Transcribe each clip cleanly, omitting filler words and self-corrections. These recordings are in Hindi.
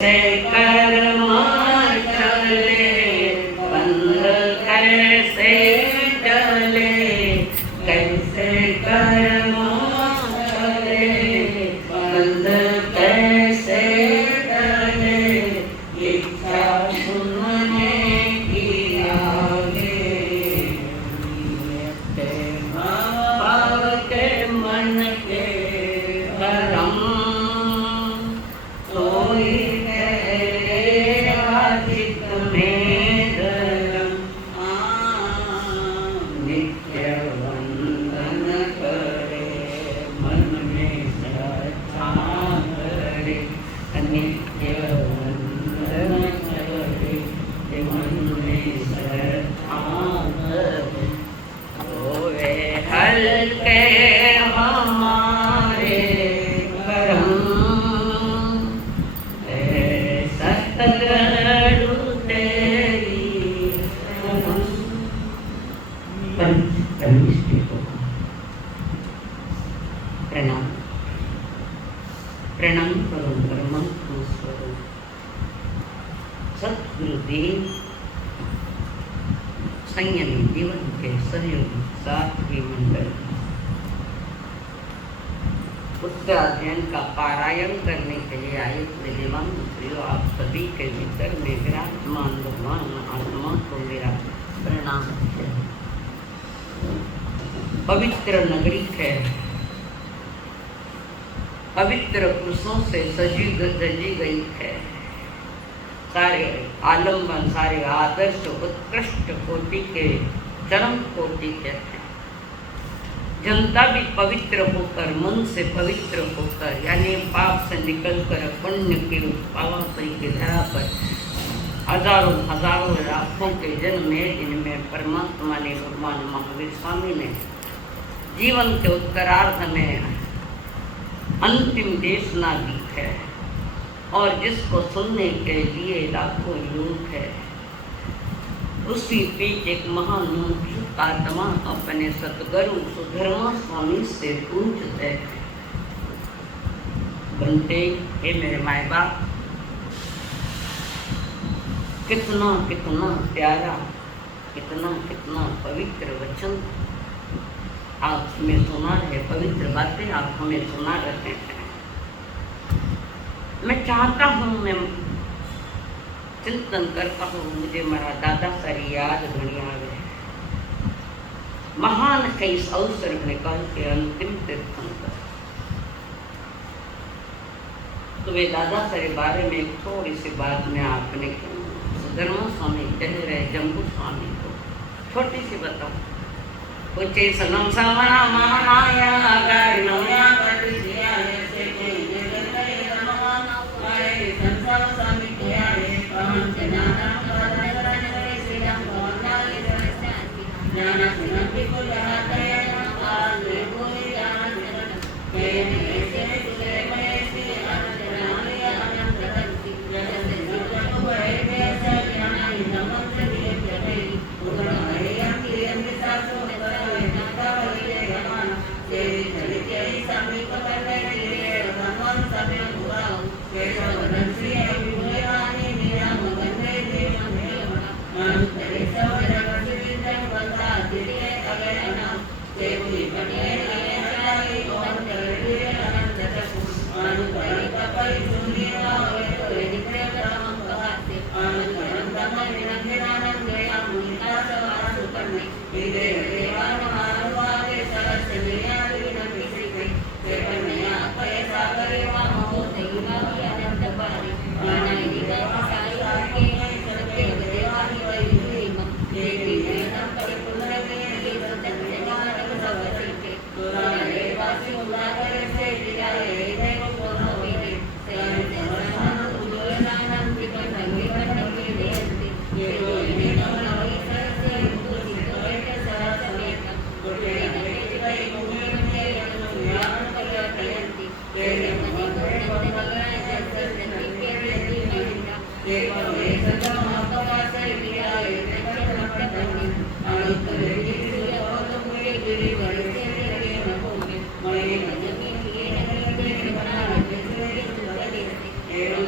कर्मा चले बंद कैसे चले, कैसे कर्मा चले बंद कैसे चले, इच्छा सुनने की आगे भाव के मन के धर्म सोई हल्के हमारे करम सतगुरु तेरी प्रणाम प्रणाम करो परमात्मा स्वरूप सतगुरुदेव संयमी जीवन के सहयोगी साथी मंडल, पुत्र अध्ययन का पारायण करने के लिए आए विद्वान मित्रों, आप सभी के भीतर में विराजमान भगवान आत्मा को मेरा प्रणाम है। पवित्र नगरी है, पवित्र पुरुषों से सजी धजी गई है। सारे आलम्बन, सारे आदर्श उत्कृष्ट कोटि के चरम कोटि के हैं। जनता भी पवित्र होकर, मन से पवित्र होकर, यानी पाप से निकलकर पुण्य की पावापरी की धरा पर हजारों हजारों लाखों के जन्म में जिनमें परमात्मा ने, भगवान महावीर स्वामी ने जीवन के उत्तरार्ध में अंतिम देशना दी है, और जिसको सुनने के लिए लाखों लोग है। उसी बीच एक महान आत्मा अपने सतगुरु सुधर्मा स्वामी से पूछते, बनते हे मेरे माए बाप, कितना कितना प्यारा, कितना कितना पवित्र वचन आप हमें सुना रहे, पवित्र बातें आप हमें सुना रहे हैं। मैं चाहता हूँ, मैं चिंतन करता हूँ, मुझे मेरा दादा सारी याद घड़ी आ गए। महान के इस अवसर में कल के अंतिम तीर्थंकर, तो वे दादा सारे बारे में एक थोड़ी सी बात में आपने धर्मा स्वामी कह रहे जम्बू स्वामी को छोटी सी बताओ। कुछ सनम समना माया गायनोया कटिया से के संसार स्वामी के आए पांच नाना परमरण श्रीराम भगवान ज्ञान सुनति को लहाते काल में कोई ज्ञान के ऐसे तुले में श्री अनंत अनंत करती जैसे निर्गुण बैठे से ज्ञान नमक दिए जटे गुण है अंति सासो करे नाता बलिए भगवान से चलिते स्वामी को करने दिए भगवान समय हुआ केशव नंसी विभूरानी मेरा मगने देव मेरा मन करे सब जगत विजय बंदा दिए अगना से भी बने चाहे और करे अनंत तक मन करे कपई दुनिया होए तो निकले राम कहते मन करम तमन निरंजनानंद गया मुनिता सवासु करने विदे देवान मानवादे सरस दुनिया विनंती श्री गई से कन्या पैसा करे वहाँ हो देवा अनंत पारी माना निगम साई आके सबके देवानी वही हुई देवी देवता करे पुनर्वे के सतत जगान सब सीखे पुराने वासी उला करे से दिलाए देव को नवीने से संसान उदयनानंद के संगे बनके देती ये कोई नवनवी से पूजी तोरे के सरस समेत कोटे के गई भूमि में ज्ञान कर करती तेरे मनी करे बगलाए जैसे नदी के देती महिमा ते पवे सदा महात्मा से दिलाए देव भक्त बनी अनुतरे गिरि और मुझे गिरि वर्षे रे नमो मय नजमी किए नगरी के बना रखे एवं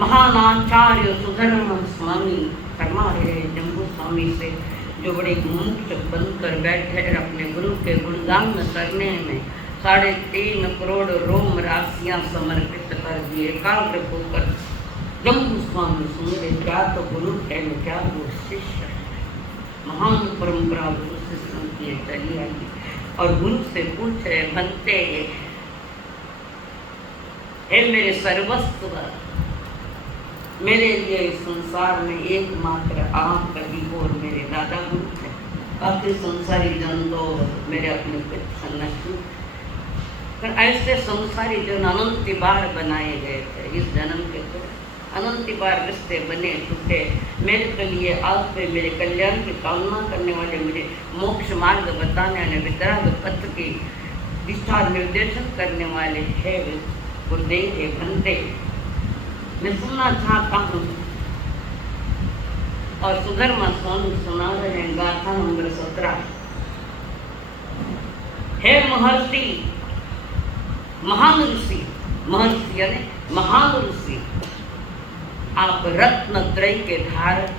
महानाचार्य सुधर्म स्वामी फरमा रहे जम्बू स्वामी से, जो बड़े मुक्त बनकर बैठे अपने गुरु के गुणगान करने में 3.5 करोड़ रोम राशियां समर्पित कर दिए। एकाग्र होकर जम्बू स्वामी सुन रहे, क्या तो गुरु है क्या वो शिष्य है। महान परंपरा गुरु शिष्यों की चली आई और गुरु से पूछ रहे, बनते हे मेरे सर्वस्व, मेरे लिए इस संसार में एकमात्र आप कभी और मेरे दादा गुरु थे, बाकी संसारी जन तो मेरे अपने पिता नशु। पर ऐसे संसारी जन अनंत बार बनाए गए थे, इस जन्म के तो अनंत बार रिश्ते बने टूटे। मेरे के लिए आप पे मेरे कल्याण की कामना करने वाले, मेरे मोक्ष मार्ग बताने वाले, वितराग पथ की दिशा निर्देशन करने वाले है गुरुदेव है बनते। मैं सुनना चाहता हूँ। और सुधर्मा स्वामी सुना रहे हैं गाथा नंबर 17। हे महर्षि, महान ऋषि, महर्षि यानी महान ऋषि, आप रत्न त्रय के धारक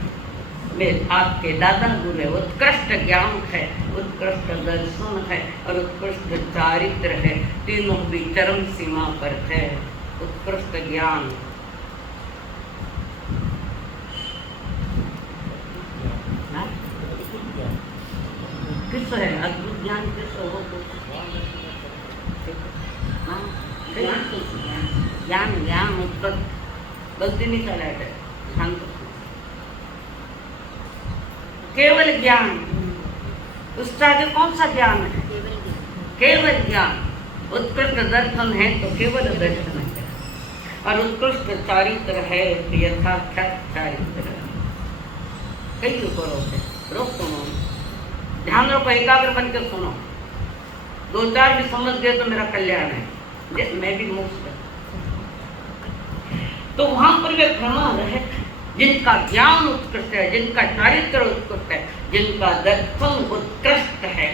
में आपके दादा गुरु है। उत्कृष्ट ज्ञान है, उत्कृष्ट दर्शन है और उत्कृष्ट चारित्र है, तीनों भी चरम सीमा पर है। उत्कृष्ट ज्ञान किस है, अद्भुत ज्ञान किस हो, ज्ञान ज्ञान उत्कृष्ट गलती नहीं चला है, केवल ज्ञान। उससे आगे कौन सा ज्ञान है? केवल ज्ञान। उत्कृष्ट दर्शन है तो केवल दर्शन है, और उत्कृष्ट चारित्र है तो यथाख्यात चारित्र। कई ऊपर होते रोक सुनो, ध्यान रखो, एकाग्र बन के सुनो। 2-4 भी समझ गए तो मेरा कल्याण है, मैं भी मोक्ष है। तो वहां पर वे भ्रमा रहे जिनका ज्ञान उत्कृष्ट है, जिनका चारित्र उत्कृष्ट है, जिनका दर्शन उत्कृष्ट है,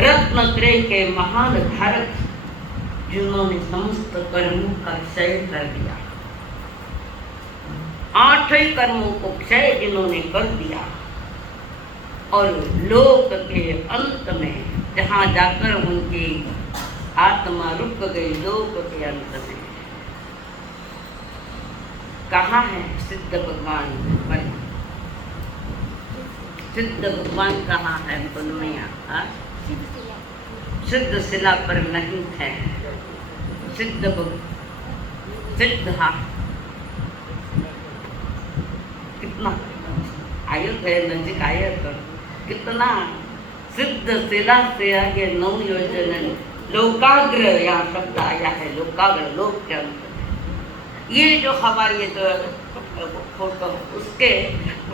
रत्न त्रय के महान धारक जिन्होंने समस्त कर्मों का क्षय कर दिया, 8 ही कर्मों को क्षय जिन्होंने कर दिया, और लोक के अंत में जहाँ जाकर उनकी आत्मा रुक गई, लोक के अंत में कहाँ है सिद्ध भगवान? पर सिद्ध भगवान कहाँ है? दुनिया सिद्ध शिला पर नहीं है। सिद्ध कितना आयु थे नजीक आया तो कितना सिद्ध शिला से आगे 9 योजन लोकाग्र, यहाँ शब्द आया है लोकाग्र, लोक के अंत। ये जो हमारी जो फोटो उसके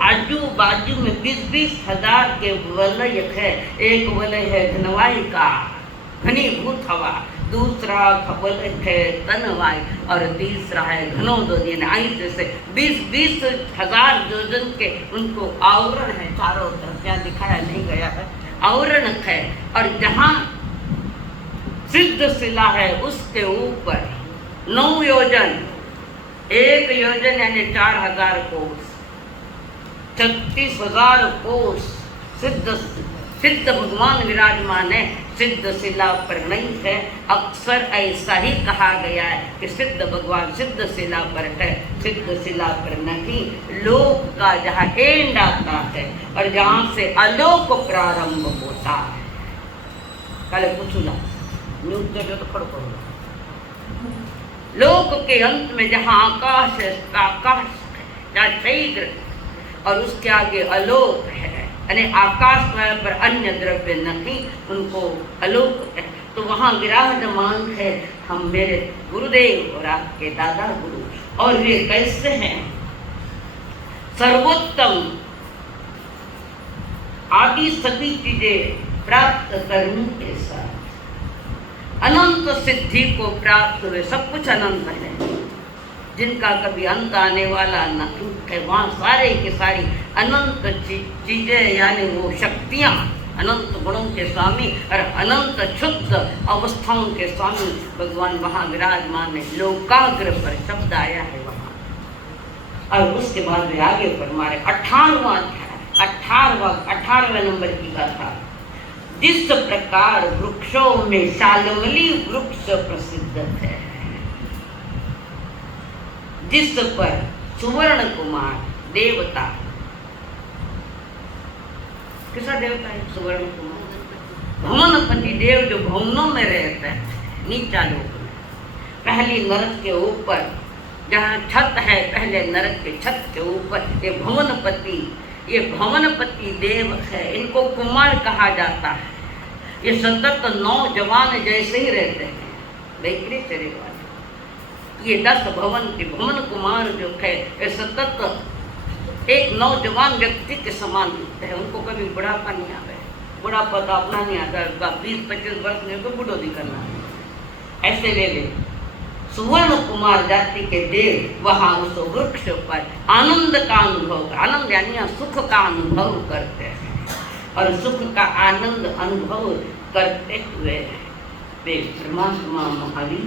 आजू बाजू में 20-20 हजार के वलय है। एक वलय है घनवाई का, घनीभूत हवा, दूसरा वलय है तनवाई, और तीसरा है घनोदय। जैसे 20-20 हजार योजन के उनको आवरण है चारों तरफ, यहाँ दिखाया नहीं गया है, आवरण है। और जहाँ सिद्ध शिला है उसके ऊपर 9 योजन, 1 योजन यानी 4000 कोस, 36,000 कोस सिद्ध भगवान विराजमान है। सिद्ध शिला पर नहीं है। अक्सर ऐसा ही कहा गया है कि सिद्ध भगवान सिद्ध शिला पर है, सिद्ध शिला पर नहीं। लोक का जहाँ एंड आता है और जहाँ से अलोक प्रारंभ होता है। कल पूछूंगा न्यूज जो तो खड़ो करूँगा। लोक के अंत में जहाँ आकाश है, आकाश जहाँ शैद्र और उसके आगे अलोक है, यानी आकाश पर अन्य द्रव्य नहीं, उनको अलोक है। तो वहाँ विराजमान है हम मेरे गुरुदेव और आपके दादा गुरु। और वे कैसे हैं? सर्वोत्तम आदि सभी चीजें प्राप्त करने के साथ अनंत सिद्धि को प्राप्त हुए। सब कुछ अनंत है, जिनका कभी अंत आने वाला नहीं है। वहाँ सारे के सारी अनंत चीजें, यानी वो शक्तियाँ, अनंत गुणों के स्वामी और अनंत शुद्ध अवस्थाओं के स्वामी भगवान वहाँ विराजमान है। लोकाग्र पर शब्द आया है वहाँ। और उसके बाद वे आगे पर हमारे 18वें नंबर की गाथा। जिस प्रकार वृक्षों में शालमली वृक्ष प्रसिद्ध है, जिस पर सुवर्ण कुमार देवता, किसा देवता है? सुवर्ण कुमार भवनपति देव, जो भवनों में रहता है नीचा लोक में। पहली नरक के ऊपर जहाँ छत है, पहले नरक के छत के ऊपर ये भवनपति देव है। इनको कुमार कहा जाता है। ये सतत नौजवान जैसे ही रहते हैं, बेकरी चले वाले। ये 10 भवन कुमार जो है, ये सतत एक नौजवान व्यक्ति के समान दिखते हैं। उनको कभी बुढ़ापा नहीं आता है। बुढ़ापा तो अपना नहीं आता, 20-25 वर्ष में तो बुढ़ो नहीं करना है। ऐसे ले ले सुवर्ण कुमार जाति के देव वहाँ उस वृक्ष पर आनंद का अनुभव, आनंद यानी सुख का अनुभव करते हैं। और सुख का आनंद अनुभव करते हुए वे परमात्मा महावीर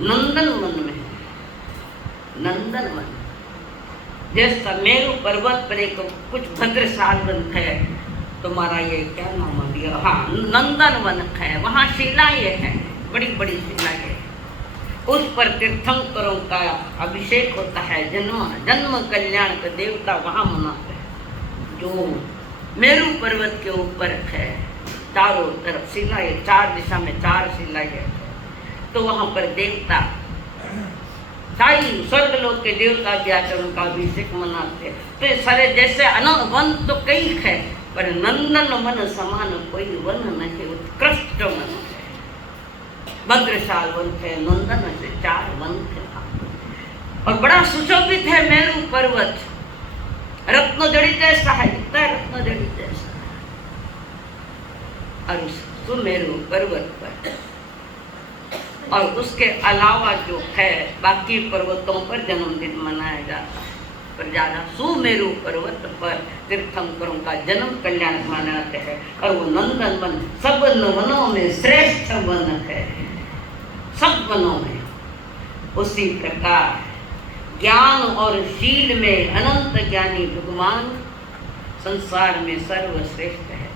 नंदन वन में है। नंदन वन जैसा मेरू पर्वत पर एक कुछ भद्रशाल वन है, तुम्हारा ये क्या नाम दिया? हाँ, नंदन वन है। वहाँ शिलाएं हैं, बड़ी बड़ी शिलाएं। उस पर तीर्थंकरों का अभिषेक होता है। जन्म कल्याण का देवता वहाँ मनाते हैं। जो मेरू पर्वत के ऊपर है, चारों तरफ शिलाएं, 4 दिशा में 4 शिलाएं। तो वहाँ पर देवता साई स्वर्गलोक के देवता भी आकर उनका अभिषेक मनाते हैं। तो सारे जैसे अनंत वन तो कई है, पर नंदन वन समान कोई वन नहीं। उत्कृष्ट वन है, भद्रशाल वन है। नंदन से 4 वन थे और बड़ा सुशोभित है। मेरू पर्वत रत्नजड़ी जैसा है, इतना रत्नजड़ी जैसा। और सुमेरु पर्वत पर और उसके अलावा जो है बाकी पर्वतों पर जन्मदिन मनाया जाता है। पर ज्यादा सुमेरु पर्वत पर तीर्थंकरों का जन्म कल्याण मानाते हैं। और वो नंदन वन सब वनों में श्रेष्ठ वन है, सब वनों में। उसी प्रकार ज्ञान और शील में अनंत ज्ञानी भगवान संसार में सर्वश्रेष्ठ है।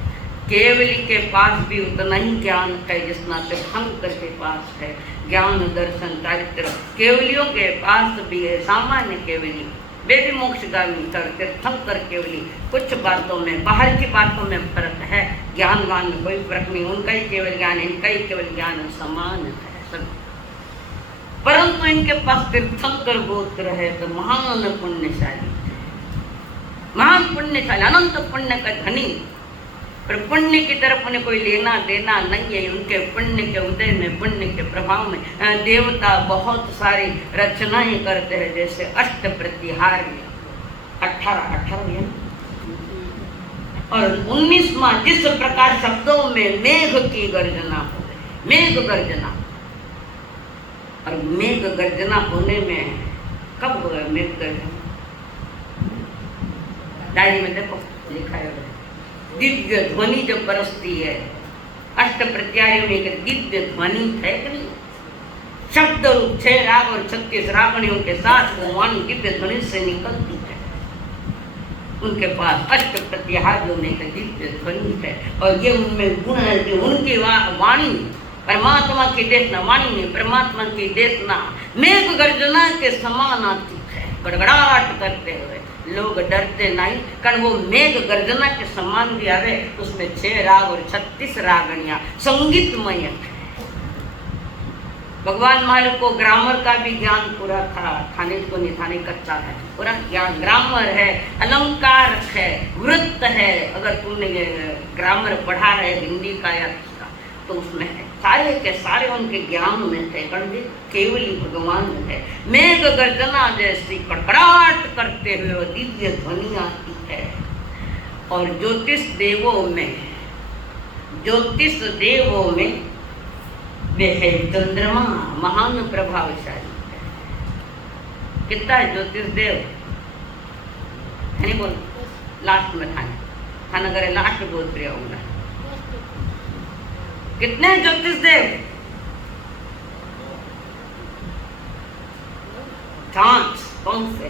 केवली के पास भी उतना ही ज्ञान है जितना तीर्थंकर के पास है। ज्ञान दर्शन चारित्र केवलियों के पास भी है, सामान्य केवली वे भी मोक्षगामी कर तीर्थंकर केवली कुछ बातों में, बाहर की बातों में फर्क है, ज्ञानवान में कोई फर्क नहीं। उनका ही केवल ज्ञान, इनका ही केवल ज्ञान समान है सब। परंतु इनके पास तीर्थंकर गोत्र है तो महान पुण्यशाली, महान पुण्यशाली, अनंत पुण्य का धनी। पर पुण्य की तरफ उन्हें कोई लेना देना नहीं है। उनके पुण्य के उदय में, पुण्य के प्रभाव में देवता बहुत सारी रचनाएं करते हैं, जैसे अष्ट प्रतिहार 18 और 19वां जिस प्रकार शब्दों में मेघ की गर्जना हो, मेघ गर्जना। और मेघ गर्जना होने में कब होगा मेघ गर्जना? डायरी में देखो लिखा है, दिव्य ध्वनि जब बरसती है। अष्ट प्रत्यायों में एक दिव्य ध्वनि है कि नहीं? शब्द रूप 6 राग और 36 रागणियों के साथ वो वाणी दिव्य ध्वनि से निकलती है। उनके पास अष्ट प्रत्याहारों में एक दिव्य ध्वनि है और ये उनमें गुण है कि उनकी वाणी परमात्मा की देशना, वाणी में परमात्मा की देशना मेघ गर्जना के समान आती है। गड़गड़ाहट करते हुए लोग डरते नहीं, कारण वो मेघ गर्जना के समान भी आवे। उसमें 6 राग और 36 रागणियां संगीतमय है। भगवान महाराज को ग्रामर का भी ज्ञान पूरा था, खाने को नहीं खाने कच्चा है, पूरा ज्ञान ग्रामर है, अलंकार है, वृत्त है। अगर तुमने ग्रामर पढ़ा है हिंदी का या किसका तो उसमें है, सारे के सारे उनके ज्ञान में थे। केवली भगवान है। मेघ गर्जना जैसी कड़कड़ाहट करते हुए दिव्य ध्वनि आती है। और ज्योतिष देवों में वे है चंद्रमा, महान प्रभावशाली है। कितना है ज्योतिष देव है? नहीं बोल, लास्ट में खाना करे, लास्ट बोल रहा हूँ। कितने ज्योतिष देव? 5। कौन से?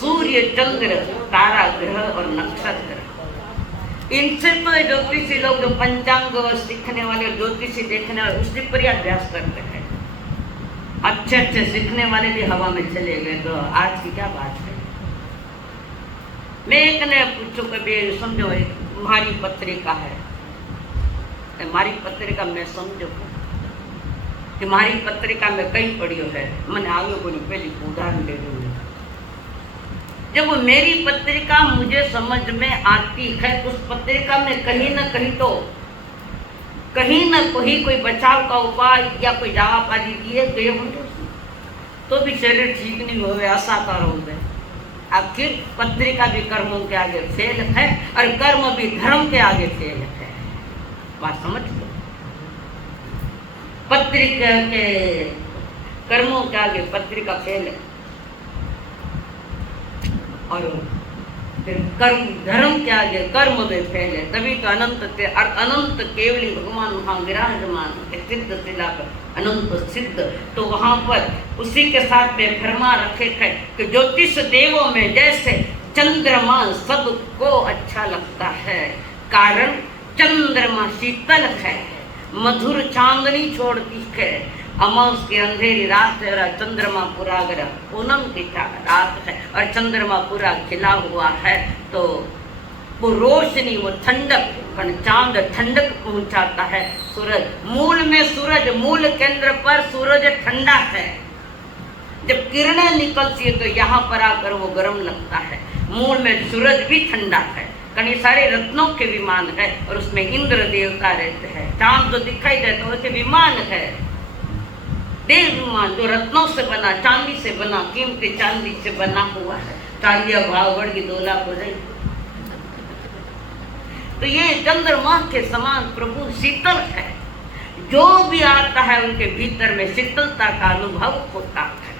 सूर्य, चंद्र, तारा, ग्रह और नक्षत्र। इनसे तो ज्योतिषी लोग जो पंचांग सीखने वाले, ज्योतिषी देखने वाले, उससे प्रयास करते हैं। अच्छे अच्छे सीखने वाले भी हवा में चले गए तो आज की क्या बात है? मैं एक ने पूछो कभी, समझो तुम्हारी पत्रिका है, हमारी पत्रिका में समझो कि हमारी पत्रिका में कई पढ़ियो है। मैंने आगे को नहीं, पहले उदाहरण दे दूंगी। जब वो मेरी पत्रिका मुझे समझ में आती है, उस पत्रिका में कहीं न कहीं कोई बचाव का उपाय या कोई जवाब आदि दिए गए होंगे, तो भी शरीर ठीक नहीं हुए, असाकार हो गए। आखिर पत्रिका भी कर्मों के आगे फेल है और कर्म भी धर्म के आगे फेल है। बात समझ लो, पत्रिका के कर्मों के आगे पत्रिका फेल है और फिर कर्म धर्म के आगे कर्म में फेल है। तभी तो अनंत केवली भगवान वहाँ विराजमान है, सिद्ध शिला पर अनंत सिद्ध। तो वहाँ पर उसी के साथ में फरमा रखे थे कि ज्योतिष देवों में जैसे चंद्रमा सबको अच्छा लगता है, कारण चंद्रमा शीतल है, मधुर चांदनी छोड़ती है। अमावस की अंधेरी रात है और चंद्रमा पूरा अगर पूनम की रात है और चंद्रमा पूरा खिला हुआ है तो वो रोशनी, वो ठंडक, चांद ठंडक पहुंचाता है। सूरज मूल में, सूरज मूल केंद्र पर सूरज ठंडा है। जब किरणें निकलती है तो यहाँ पर आकर वो गर्म लगता है। मूल में सूरज भी ठंडा है, कई सारे रत्नों के विमान है और उसमें इंद्र देवता रहते हैं। चांद जो दिखाई देता है वो विमान है, देव विमान जो रत्नों से बना, चांदी से बना, कीमती चांदी से बना हुआ है। चांदिया भाव बढ़ गई 2 लाख हो जाएगी। तो ये चंद्रमा के समान प्रभु शीतल है, जो भी आता है उनके भीतर में शीतलता का अनुभव होता है।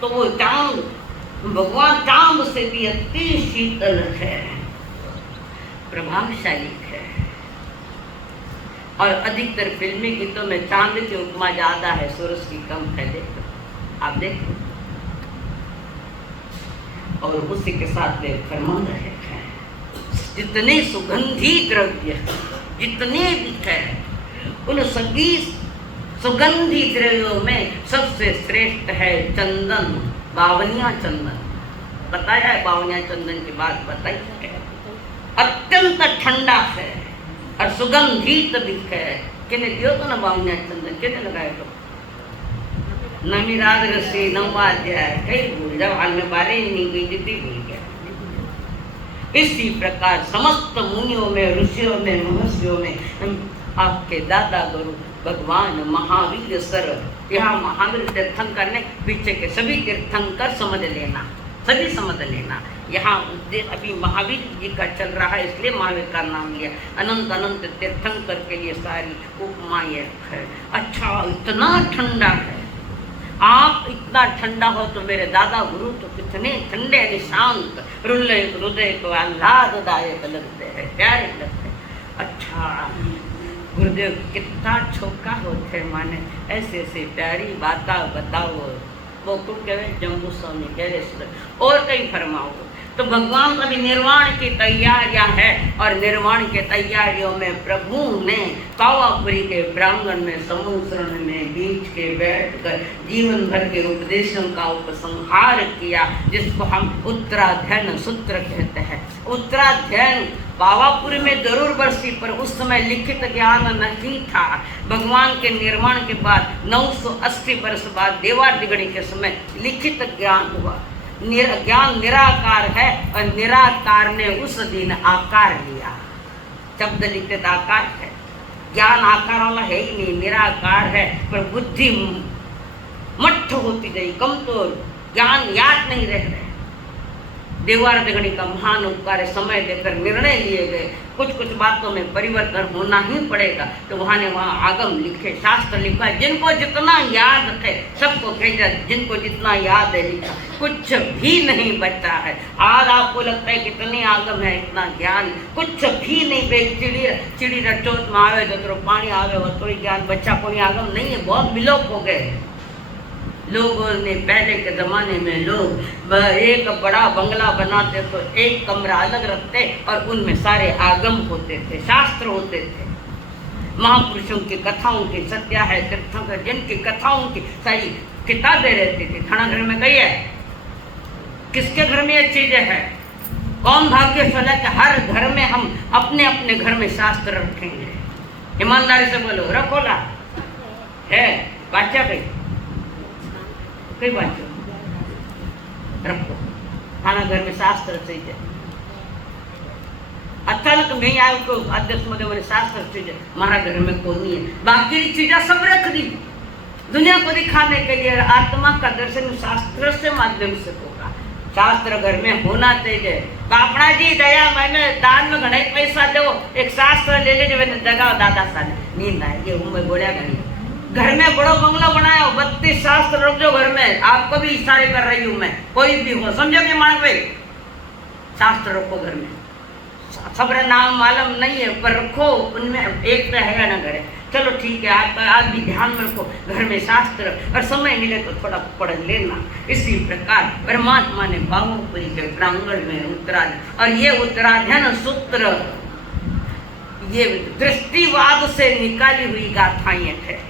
तो वो चांद भगवान चांद से भी अति शीतल है, प्रभावशाली है। और अधिकतर फिल्मी गीतों में चांद की उपमा ज्यादा है, सूरज की कम है। देखो, आप देखो। और उसी के साथ वे फरमान रहे हैं, जितने सुगंधी द्रव्य जितने भी है, उन सभी सुगंधी द्रव्यों में सबसे श्रेष्ठ है चंदन, बावनिया चंदन। बताया है, बावनिया चंदन की बात बताई है। अत्यंत ठंडा है और सुगंधित भी है। किने दियो तो ना बावनिया चंदन, किने लगाए तो नमी रात रसी नवाध्याय कई भूल जब हाल में बारे ही नहीं गई जितनी भूल गया। इसी प्रकार समस्त मुनियों में, ऋषियों में, महर्षियों में आपके दादा गुरु भगवान महावीर सर, यहाँ महावीर तीर्थंकर ने पीछे के सभी तीर्थंकर समझ लेना, सभी समझ लेना। यहाँ अभी महावीर जी का चल रहा है, इसलिए महावीर का नाम लिया। अनंत अनंत तीर्थंकर के लिए सारी उपमाएं है। अच्छा, इतना ठंडा है, आप इतना ठंडा हो तो मेरे दादा गुरु तो कितने ठंडे निशांत, हृदय को आह्लाददायक लगते हैं, प्यारे लगते हैं। अच्छा, गुरुदेव कितना छोका होते माने, ऐसे ऐसे प्यारी बाता बताओ। वो को कहे जम्बू स्वामी कह रहे और कहीं फरमाओ। तो भगवान अभी निर्वाण की तैयारियां हैं, और निर्वाण के तैयारियों में प्रभु ने पावापुरी के प्रांगण में समुद्र में बीच के बैठकर जीवन भर के उपदेशों का उपसंहार किया, जिसको हम उत्तराध्ययन सूत्र कहते हैं। उत्तराध्ययन पावापुरी में जरूर बरसी, पर उस समय लिखित ज्ञान नहीं था। भगवान के निर्माण के बाद 980 वर्ष बाद देवादिगणी के समय लिखित ज्ञान हुआ। ज्ञान निराकार है, और निराकार ने उस दिन आकार लिया। शब्द लिखित आकार है, ज्ञान आकार वाला है ही नहीं, निराकार है। पर बुद्धि मट्ठ होती गई, कमजोर, ज्ञान याद नहीं रह रहे। देवादिगणी का महान उपकार, समय देकर निर्णय लिए गए। कुछ कुछ बातों में परिवर्तन होना ही पड़ेगा। तो वहाँ आगम लिखे, शास्त्र लिखा, जिनको जितना याद है सबको भेजा, जिनको जितना याद है लिखा, कुछ भी नहीं बचा है। आज आपको लगता है कितने आगम है, इतना ज्ञान कुछ भी नहीं। चिड़ी रचोत में आवे तो पानी आवे, वो थोड़ी ज्ञान बच्चा, कोई आगम नहीं है, बहुत विलोप हो गए। लोगों ने पहले के ज़माने में लोग एक बड़ा बंगला बनाते तो एक कमरा अलग रखते, और उनमें सारे आगम होते थे, शास्त्र होते थे, महापुरुषों की कथाओं की, सत्या है तीर्थंकर जिनकी कथाओं की सारी किताबें रहती थी। खाना घर में गई है, किसके घर में ये चीज़ें है? कौन भाग्यशाली है कि हर घर में हम अपने अपने घर में शास्त्र रखेंगे। ईमानदारी से बोलो, रखो ला है बादशाह भाई, कई बात रखो, खाना घर में शास्त्र चाहिए। अचानक नहीं आया उनको अध्यक्ष मध्ये मैंने शास्त्र चाहिए, हमारा घर में कोई नहीं है, बाकी चीजें सब रख दी दुनिया को दिखाने के लिए। आत्मा का दर्शन शास्त्र से माध्यम से होगा, शास्त्र घर में होना चाहिए। बापड़ा जी दया, मैंने दान में घना पैसा दो, एक शास्त्र ले लीजिए, मैंने जगह दादा साल नींद आई, ये मैं बोलिया घड़ी घर में बड़ा बंगला बनाया, 32 शास्त्र रख दो घर में। आपको भी इशारे कर रही हूँ मैं, कोई भी हो, समझो कि मान भाई, शास्त्र रखो घर में। सबरे नाम मालूम नहीं है, पर रखो, उनमें एक तो है ना घर। चलो ठीक है, आपका आज भी ध्यान में रखो घर में शास्त्र, और समय मिले तो थोड़ा पढ़ लेना। इसी प्रकार परमात्मा ने पावापुरी के प्रांगण में उत्तराध्ययन, और ये उत्तराध्ययन सूत्र ये दृष्टिवाद से निकाली हुई गाथाएं है।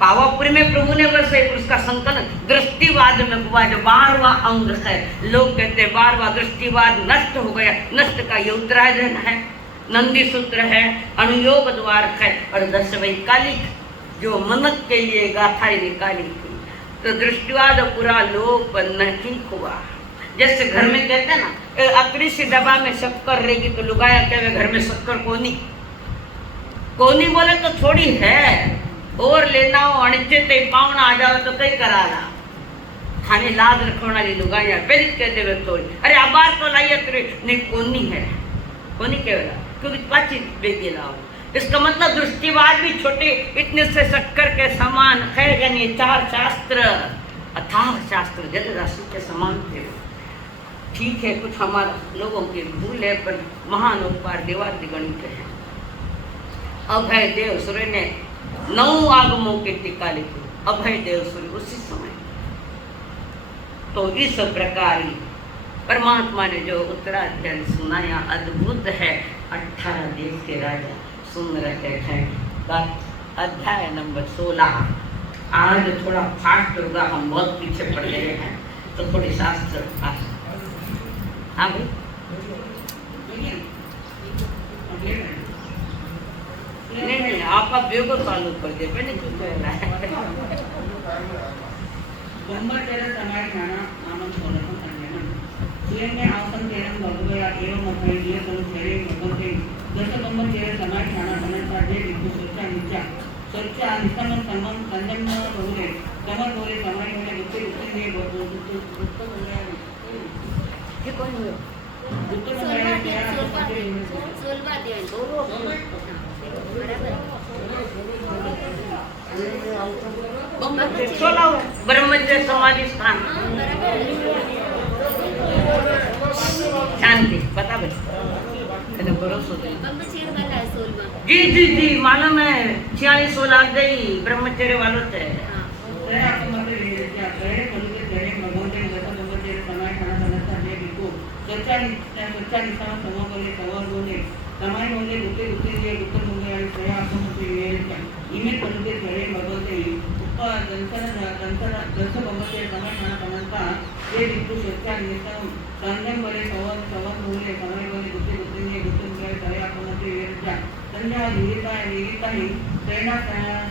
पावापुरी में प्रभु ने बरसे, उसका संकलन दृष्टिवाद में हुआ, जो 12वां अंग है। लोग कहते हैं 12वां दृष्टिवाद नष्ट हो गया, नष्ट का ये उत्तराध्ययन है, नंदी सूत्र है, अनुयोग द्वार है, और 10 वैकालिक जो मनक के लिए गाथाएं निकाली थी। तो दृष्टिवाद पूरा लोप नहीं हुआ। जैसे घर में कहते हैं ना, अतरी सी डब्बा में शक्कर रहेगी तो लुगाया कहे घर में शक्कर कोनी बोले तो थोड़ी है, और लेना हो अणिचे ते पावना आ जाओ तो कई कराना खाने लाद रखोना ली लुगाया फिर कह देवे थोड़ी, अरे आबार तो लाइए तेरे नहीं कोनी है, कोनी केवला क्योंकि पाची बेबी लाओ। इसका मतलब दृष्टिवाद भी छोटे इतने से शक्कर के समान है, यानी 4 शास्त्र अथाह शास्त्र जल राशि के समान थे वो। ठीक है, कुछ हमारा लोगों की भूल है, पर महान उपकार देवादि गणित है। अभय देव सूर्य ने 9 आगमों के टीका लिखी, अभय देव सूर्य उसी समय। तो इस प्रकार ही परमात्मा ने जो उत्तराध्याय सुनाया अद्भुत है। 18 देश के राजा सुन रहे हैं। अध्याय नंबर 16। आज थोड़ा फास्ट होगा, हम बहुत पीछे पड़ गए हैं, तो थोड़ी शास्त्र। हाँ भाई, नहीं आप योग चालू कर दे, मैंने क्यों कह रहा है। ब्रह्मचर्य समाय ज्ञाना नामं सोलकं अन्यनं स्वयं आसन तेरं भगवया एवं अभय तेरे भगवते दस ब्रह्मचर्य समाय ज्ञाना बनता जे विष्णु सोचा नित्या स्वच्छ निसम संगम संयम बहुले कमर बोले समय होने गुप्ते गुप्ते ने गुप्त बोले ये कौन है? गुप्त बोले ब्रह्मचर्य समाधि स्थान शांति पता बता भरोसा जी जी जी मालूम है। 46 16 गई ब्रह्मचर्य वालों से समय बोले गुप्ते गुप्ते दिए गुप्त मुंगे आणि सया आपण ते इमे पडते घरे भगवते उपा दंस भगवते समय खाना बनता ये विष्णु सत्या निसम संगम बले सवन बोले समय बोले गुप्ते गुप्ते दिए गुप्त मुंगे सया आपण ते संध्या विहिता ही सेना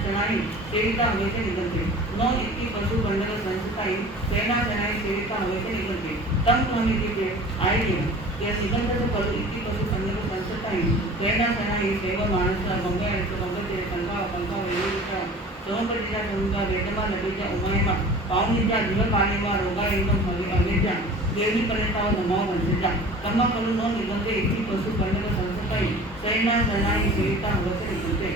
सेनाई सेविता हमेशा निकलते नौ इतनी पशु बंडल संस्थाई सेना सेनाई सेविता हमेशा निकलते तम समिति के आएगी या निबंध पशु इतनी पशु बंडल संस्थाई सेना सेनाई सेवा मानस गंगे गंगे संघा पंखा वेदिका समपतिजा संघा वेदमा लबिजा उमायमा पावनिजा जीवकालीमा रोगा एवं अमेजा देवी पर्यंतावर नमाव वंशिजा तम्मा करून न निबंध इतनी पशु बंडल संस्थाई सेना सेनाई सेविता हमेशा निकलते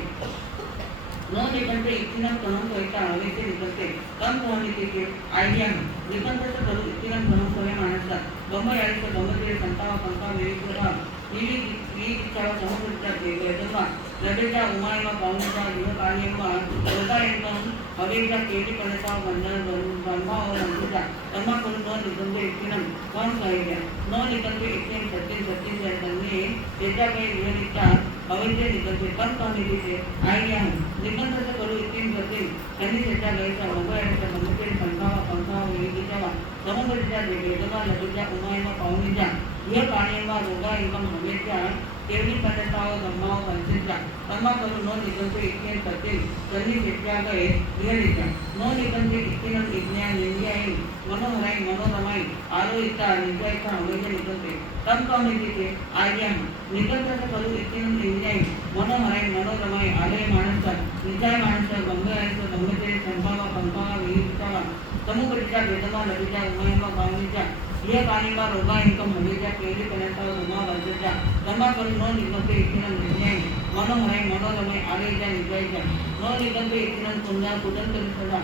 न निबंध इतना कणों कोयता हवेचे निकलते कम होने के आइडिया निबंध से करू इतना कणों कोय मानसा बम्बई आई से बम्बई संतावा पंखा वेदिका ಈ ವಿಚಾರ ಸಮುದ್ರಕ್ಕೆ वेदमा लबेजा उमायमा पावनेजा जीवकालीमा रोगा एवं हवेजा केटी पनेता बंधन ब्रह्मा और अंकुजा तम्मा करू न निबंध इतना कौन कहेगा न निबंध इतने सत्य से तन्ने तेजा के विहरिता हवेचे निकलते कम कहने दीजिए आइडिया निबंध से करू इतने सत्य कन्नी तेजा गैसा रोगा एवं बंधन पंखा वेदिका समुद्रजा वेदमा लबेजा उमायमा पावनेजा यह पानीमा रोगा एवं हमेशा केवली पदार्थाओं धर्माओं वंचिता तम्मा करू नो निकलते इतने सत्य कन्नी तेजा गए विहरिता नो निकलते इतने विज्ञान निंदियाई मनोहराई मनोरमाई आरोहिता निजायता हमेशा निकलते तम कहने दीजिए आइडिया निकलते से करू इतने निंदियाई मनोहराई मनोरमाई आलय मानसा निजाय मानसा गंगे गंगे संभावा पंखावा विहिता समूह वेदमा लबिजा उमायमा पावनीजा यह कालीमा रोगा इनकम हमेशा केवली पनेता उमा वर्जजा तम्मा करू नो निकलते इतना निर्णय मनोहराई मनोरमय आलेजा निजायजा नो निकलते इतना पुण्या कुदंतरिसदा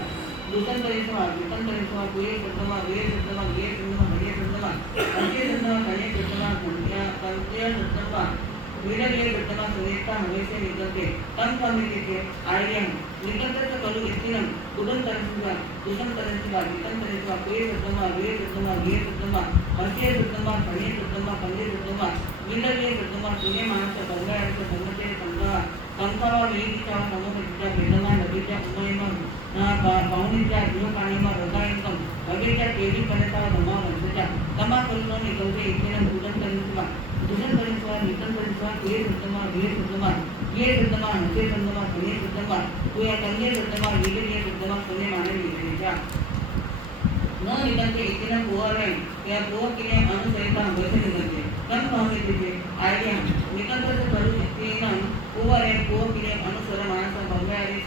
दुसंतरिसवा वितंतरिसवा कुये सत्तमा वे सत्तमा गे सत्तमा हरिये सत्तमा अंके सत्तमा कन्ये सत्तमा कुंडिया कंत्या सत्तमा वीरगे सत्तमा सुनेता हमेशा निकलते तम कमिटी के आर्यम निकलते से करू इतना कुदंतरिसवा दुसंतरिसवा वितंतरिसवा कुये सत्तमा वे सत्तमा गे सत्तमा अंके सत्तमा कन्ये सत्तमा कंदे सत्तमा वीरगे सत्तमा सुने मानस गंगा ऐसे संगते संगा कंकावा वेदिका समोहिता वेदमा लबिजा उमयमा पावनीजा जीवकालीमा रोगा एवं हवेजा केवली पनेता धर्मा वंशजा तम्मा करू नो निकलते इतना कुदंतरिसवा दुसंतरिसवा वितंतरिसवा कुये सत्तमा ये सत्तमा हंसे सत्तमा कन्ये सत्तमा कुया कन्ये सत्तमा वीरगे सत्तमा सुने माने विवेचा न निकलते इतना पुअर है या पुअर के लिए अनुसरिता वैसे निकलते कम कहने दीजिए आइडिया निकलते से करू इतना पुअर है पुअर के लिए अनुसर मानस बंगारी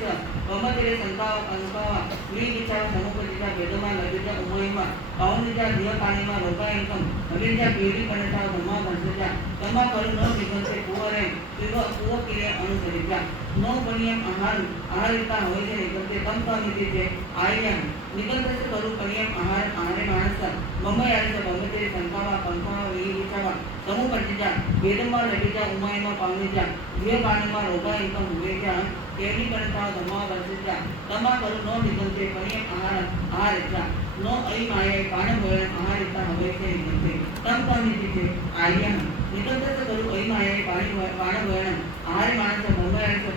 बम्बतेरे संताव अंकावा वी विचार समुपतिजा वेदमा लबिजा उमयमा पावनीच्या दिया पाणीमा लोकायकम अभिच्या पेरी पणता धम्मा वर्षजा तमा करू न निगंते कुवरे कुव किरे अनुसरिता नो पनियम आहारिता होय छे निगंते तम नितीचे आयन निगंते करू पनियम आहारे मानस मम्मय आले भगवते संकावा कंकावा वेई विचावा समूह पंचजा वेदमा लडीजा उमायमा पावनीजा दिया पाणीमा लोकायकम हुवेजा केरी पणता धम्मा वर्षजा तमा करू न निगंते पनियम आहारिता नो ऐ माये पाणभोय आहारिता होय छे निगंते तम नितीचे आयन निगंते करू ऐ माये पाणभोय आहारे मानस मम्मय आले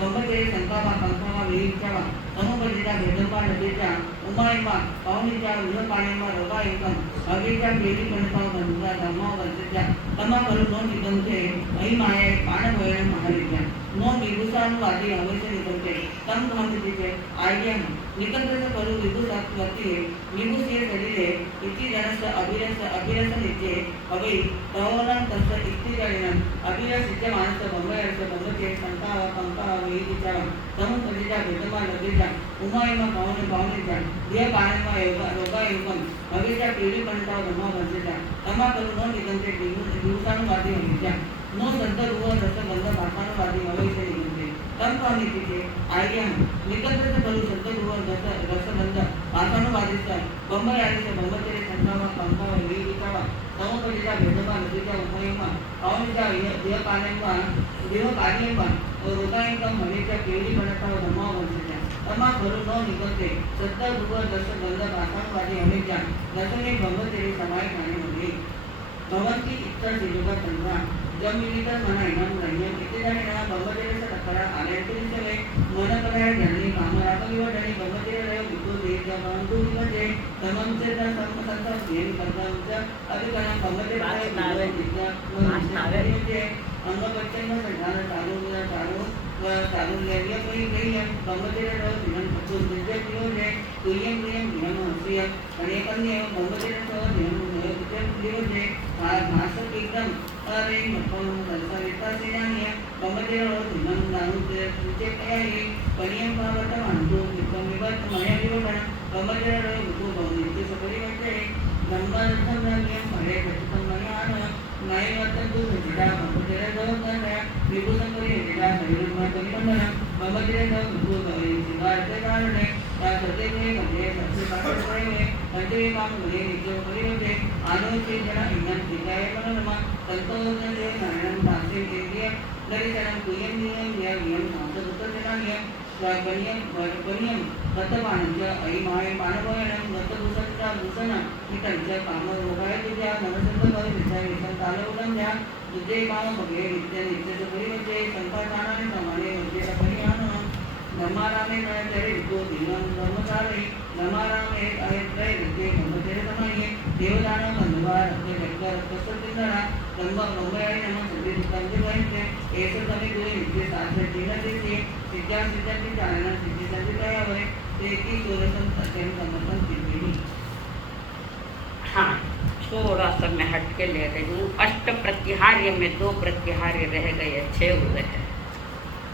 भगवते संकावा कंकावा वेई विचावा समूपजीचा भेदंबा नदीच्या उमायमा पावनीच्या उल पाणीमा रोगायकम अगेच्या केली पणता बंधा धम्मा वर्षजा तमा करू नो निगंते ऐ माये पाणभोय महारिजा नो विभूषानुवादी अवश्य निगंते तम नितीचे आयन निगंते करू विभूषात्वती विभूषिये शरीरे इति जनस अभिरस नित्ये अवै तवनं तस्य इति जनिनं अभिरस इत्य मानस भंगयर्ष भंगते संताव कंकाव वेई विचार समूपजीचा भेदंबा नदीच्या उमायमा पावनीच्या दिया पाणीमा रोगायकम अगेच्या केली पणता धम्मा वर्षजा तमा करू न निगंते विभूषानुवादी अविद्या नो संत रुव रस गंध भाषानुवादी अवैश्य निगंते तम नितीचे आयन निगंते करू संत रुव रस गंध भाषानुवादीचा बंबई आलीचे बंबतेरे संतावा कंकावा वेई विचावा समूपजीचा भेदंबा नदीच्या उमायमा पावनीच्या दिया पाणीमा रोगायकम अगेच्या केली पणता धम्मा वर्षजा तमा करू न निगंते सत्ता रुव रस गंध भाषानुवादी अविद्या रसने बंबतेरे समाय खाण्यामध्ये भवंती इच्छा सिजुगा तंद्रा जमिनीतर मना इनाम रहियम इथे जाणे ना बंबतेरे सतकरा आलेतील सवे मन कराय ज्ञानी कामराग विवडणी बंबतेरे रह वितो देजा बंधु विवडे समंचे दा समसंत सेन करतांचा अधिकारा बंबतेरे रह विद्या म्हणजे अंग बच्चन संधान चालू लेविया कोई गई है बंबतेरे रह विनन पचो दिव्य पियोजे तुयम विनम हसिया अनेकन्य बंबतेरे रह विनम दिव्य पियोजे भाषक एकदम अरे मक्कम संसारिता सेनानिया बंबतेरे रह विनम दानु तुझे कयाई पनियम पावत मानतो एकदम विवत माया विवटन बंबतेरे रह वितो बंदिते सपरी वटे नंबर संनियम परे कचितम मयान नय वतन तु सजिदा बंबतेरे रह कन्या विभूषण करी हेला नैरुमा कनिबंधन बंबतेरे रह वितो गई सिद्धार्थ कारणे सते में गजे सबसे पाठ पड़े पंचमी काम मुझे नित्य परिवते आलोचे जना इन्नम दिखाए मनोरमा संतोषने से नारायण दासे केंद्रीय दर्शनम कुयम नियम नासदुत जनानियम बनियम गतपाणंच ऐ माये पाणभोयनम गतभूषणचा भूषण निकंच काम रोगाय तुझ्या मनसंत कर विचार विचार तालवलम द्या तुझे काम बघे नित्य परिवते संकटानाने समाने वजेला परिहान धर्मारामे नय तेरे वितो दिनं धर्मकारे धर्मारामे आहे त्रय विते बंबतेरे समाये देवदान बंधुवा रक्त जगत रक्तसंदिंदरा बंबई नम सदी दुकांचे वहिते एस तमे गुरे विते साधे तीन देते सिद्धांती चालना सिद्धि संदितायावरे तेकी सोरसन सत्यम समर्थन सिद्धि। हाँ, थोड़ा सा मैं हट के ले रही हूँ। अष्ट प्रत्याहार्य में 2 प्रत्याहार्य रह गए, 6 हुए हैं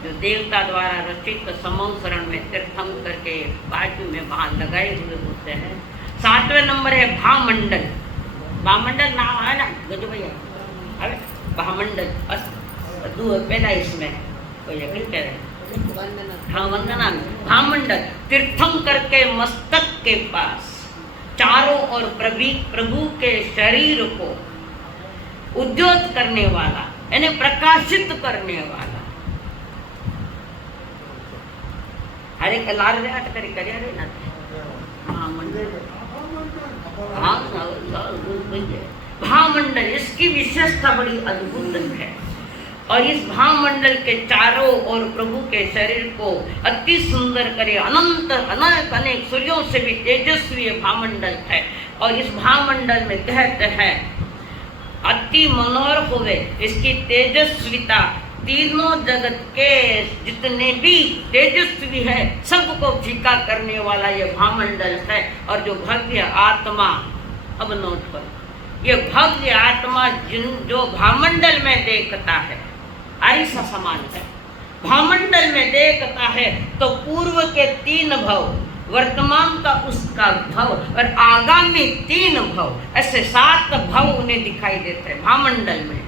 जो देवता द्वारा रचित समोसरण में तीर्थंकर के बाजू में वहाँ लगाए हुए होते हैं। 7वें नंबर है भामंडल। भामंडल नाम है ना गजू भैया, अरे भामंडल पहला इसमें कोई यकीन कह रहे हैं। हाँ, वंदना में भामंडल तीर्थंकर के मस्तक के पास चारों ओर प्रभु के शरीर को उद्योत करने वाला यानी प्रकाशित करने वाला हरे लाल रे हट करी करिया रे ना भामंडल। हाँ, भामंडल इसकी विशेषता बड़ी अद्भुत है और इस भामंडल के चारों ओर प्रभु के शरीर को अति सुंदर करे अनंत अनेक सूर्यों से भी तेजस्वी भामंडल है। और इस भामंडल में कहते हैं अति मनोहर हुए इसकी तेजस्विता तीनों जगत के जितने भी तेजस्वी है सबको फीका करने वाला ये भामंडल है। और जो भव्य आत्मा, अब नोट करो, ये भव्य आत्मा जो भामंडल में देखता है ऐसा समान है। भामंडल में देखता है तो पूर्व के 3 भव वर्तमान का उसका भव और आगामी 3 भव, ऐसे 7 भव उन्हें दिखाई देते हैं भामंडल में।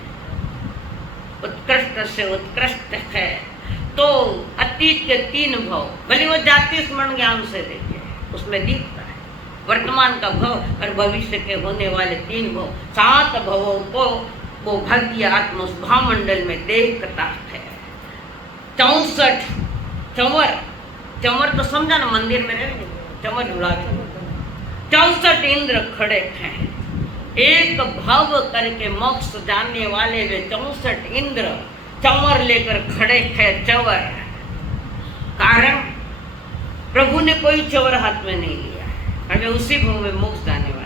उत्कृष्ट से उत्कृष्ट है तो अतीत के 3 भव, भले वो जाति स्मरण ज्ञान से देखिए उसमें दिखता है वर्तमान का भव और भविष्य के होने वाले 3 भव, 7 भवों को वो भक्ति आत्मा उस भामंडल में देखता है। 64 चंवर, चंवर तो समझा ना, मंदिर में रहे चंवर जुड़ा, 64 इंद्र खड़े हैं, एक भव करके मोक्ष जाने वाले वे 64 इंद्र चंवर लेकर खड़े हैं। चंवर कारण प्रभु ने कोई चंवर हाथ में नहीं लिया, अगर उसी भव में मोक्ष जाने वाले हैं।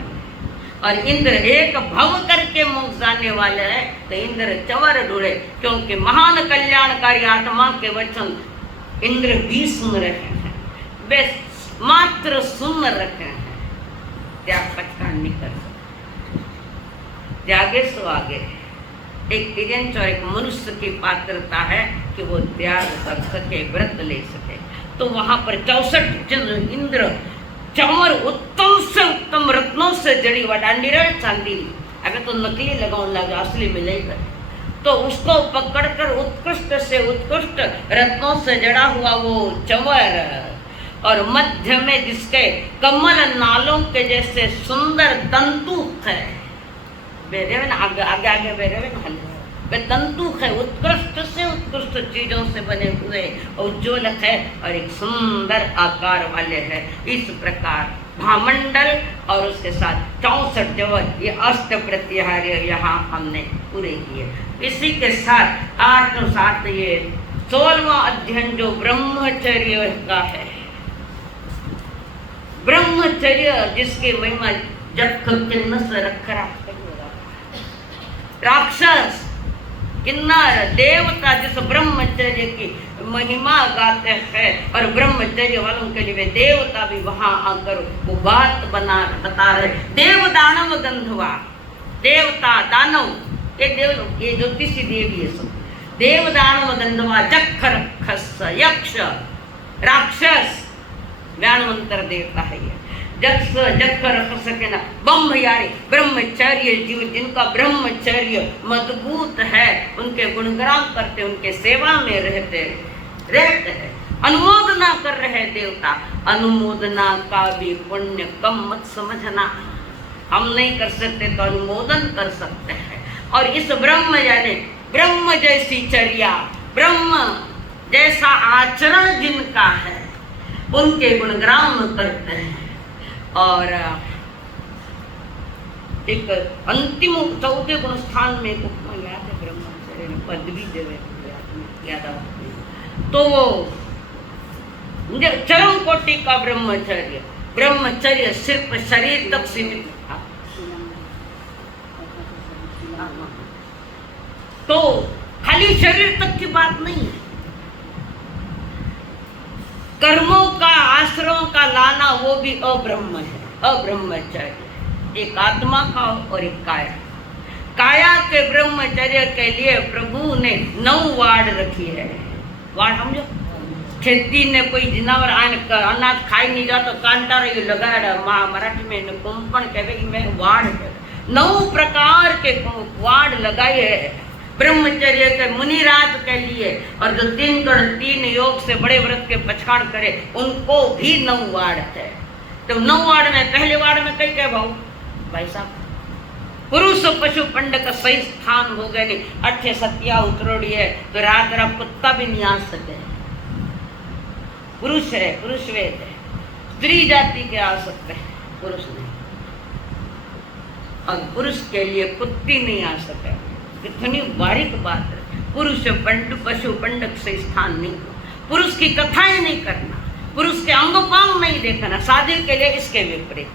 और इंद्र एक भव करके मोक्ष जाने वाले हैं, तो इंद्र चंवर ढूंढे, क्योंकि महान कल्याणकारी आत्मा के वचन इंद्र भी सुन रहे हैं, वे मात्र सुन रहे हैं, त्याग पछतान नहीं कर सकते। त्यागे सो आगे, एक तिरंज और एक मनुष्य की पात्रता है कि वो त्याग कर सके, व्रत ले सके। तो वहां पर 64 इंद्र चंवर उत्तम से उत्तम रत्नों से जड़ी वडांडीर चांदी, अगर तो नकली लगाओ लगा असली मिलेगा, तो उसको पकड़कर उत्कृष्ट से उत्कृष्ट रत्नों से जड़ा हुआ वो चंवर, और मध्य में जिसके कमल नालों के जैसे सुंदर तंतु है, आगे आगे आगे वे तंतु है, उत्कृष्ट से उत्कृष्ट चीजों से बने हुए उज्ज्वल है और एक सुंदर आकार वाले है। इस प्रकार भामंडल और उसके साथ 64 चंवर, ये अष्ट प्रत्याहार्य यहाँ हमने पूरे किए। इसी के साथ 8 और 7 ये 16वां अध्ययन जो ब्रह्मचर्य का है, ब्रह्मचर्य जिसकी महिमा जब किन्न से रखा राक्षस किन्नर देवता जिस ब्रह्मचर्य की महिमा गाते हैं, और ब्रह्मचर्य वालों के लिए वे देवता भी वहां आकर वो बात बता रहे। देव दानव गंधवा, देवता दानव ये ज्योतिषी देवी है सब, देव दानव गंधवा जख रक्षस यक्ष राक्षस व्याणवंतर देवता है ये, जख रख सके ना बम यारी ब्रह्मचर्य जीव जिनका ब्रह्मचर्य मजबूत है, उनके गुणगान करते, उनके सेवा में रहते हैं। अनुमोदना कर रहे देवता, अनुमोदना का भी पुण्य कम मत समझना, हम नहीं कर सकते तो अनुमोदन कर सकते हैं। और इस ब्रह्म यानी ब्रह्म जैसी चर्या, ब्रह्म जैसा आचरण जिनका है, उनके गुणगान करते हैं। और एक अंतिम 4थे गुण स्थान में एक उपमा याद है, ब्रह्मचर्य ने पदवी देवे याद आती है, तो चरम कोटि का ब्रह्मचर्य, ब्रह्मचर्य सिर्फ शरीर तक सीमित था। तो खाली शरीर तक की बात नहीं है, कर्मों का आश्रमों का लाना वो भी अब्रह्म है, अब्रह्मचर्य। एक आत्मा का और एक काया, काया के ब्रह्मचर्य के लिए प्रभु ने 9 वार्ड रखी है। वार्ड समझो, खेती ने कोई जिनावर अनाज खाई नहीं जाता, कांटा रही लगाया मराठी में कुंपण कहे में वार्ड 9 प्रकार के वार्ड लगाए है ब्रह्मचर्य के मुनिराज के लिए। और जो 3 गण 3 योग से बड़े व्रत के पछाड़ करे उनको भी 9 वार्ड है। तो 9 वार्ड में पहले वार्ड में कई क्या भाई साहब, पुरुष पशु पंड का सही स्थान हो गए, नहीं 8 सत्या उतरोड़ी है तो रात रात कुत्ता भी नहीं आ सके, पुरुष है, पुरुष वेद है, स्त्री जाति के आ सकते हैं, पुरुष नहीं। और पुरुष के लिए कुत्ती नहीं आ सके, कितनी बारीक बात है। पुरुष पंड पशु पंडक से स्थान नहीं, पुरुष की कथाएं नहीं करना, पुरुष के अंग पांग नहीं देखना, शादी के लिए इसके विपरीत,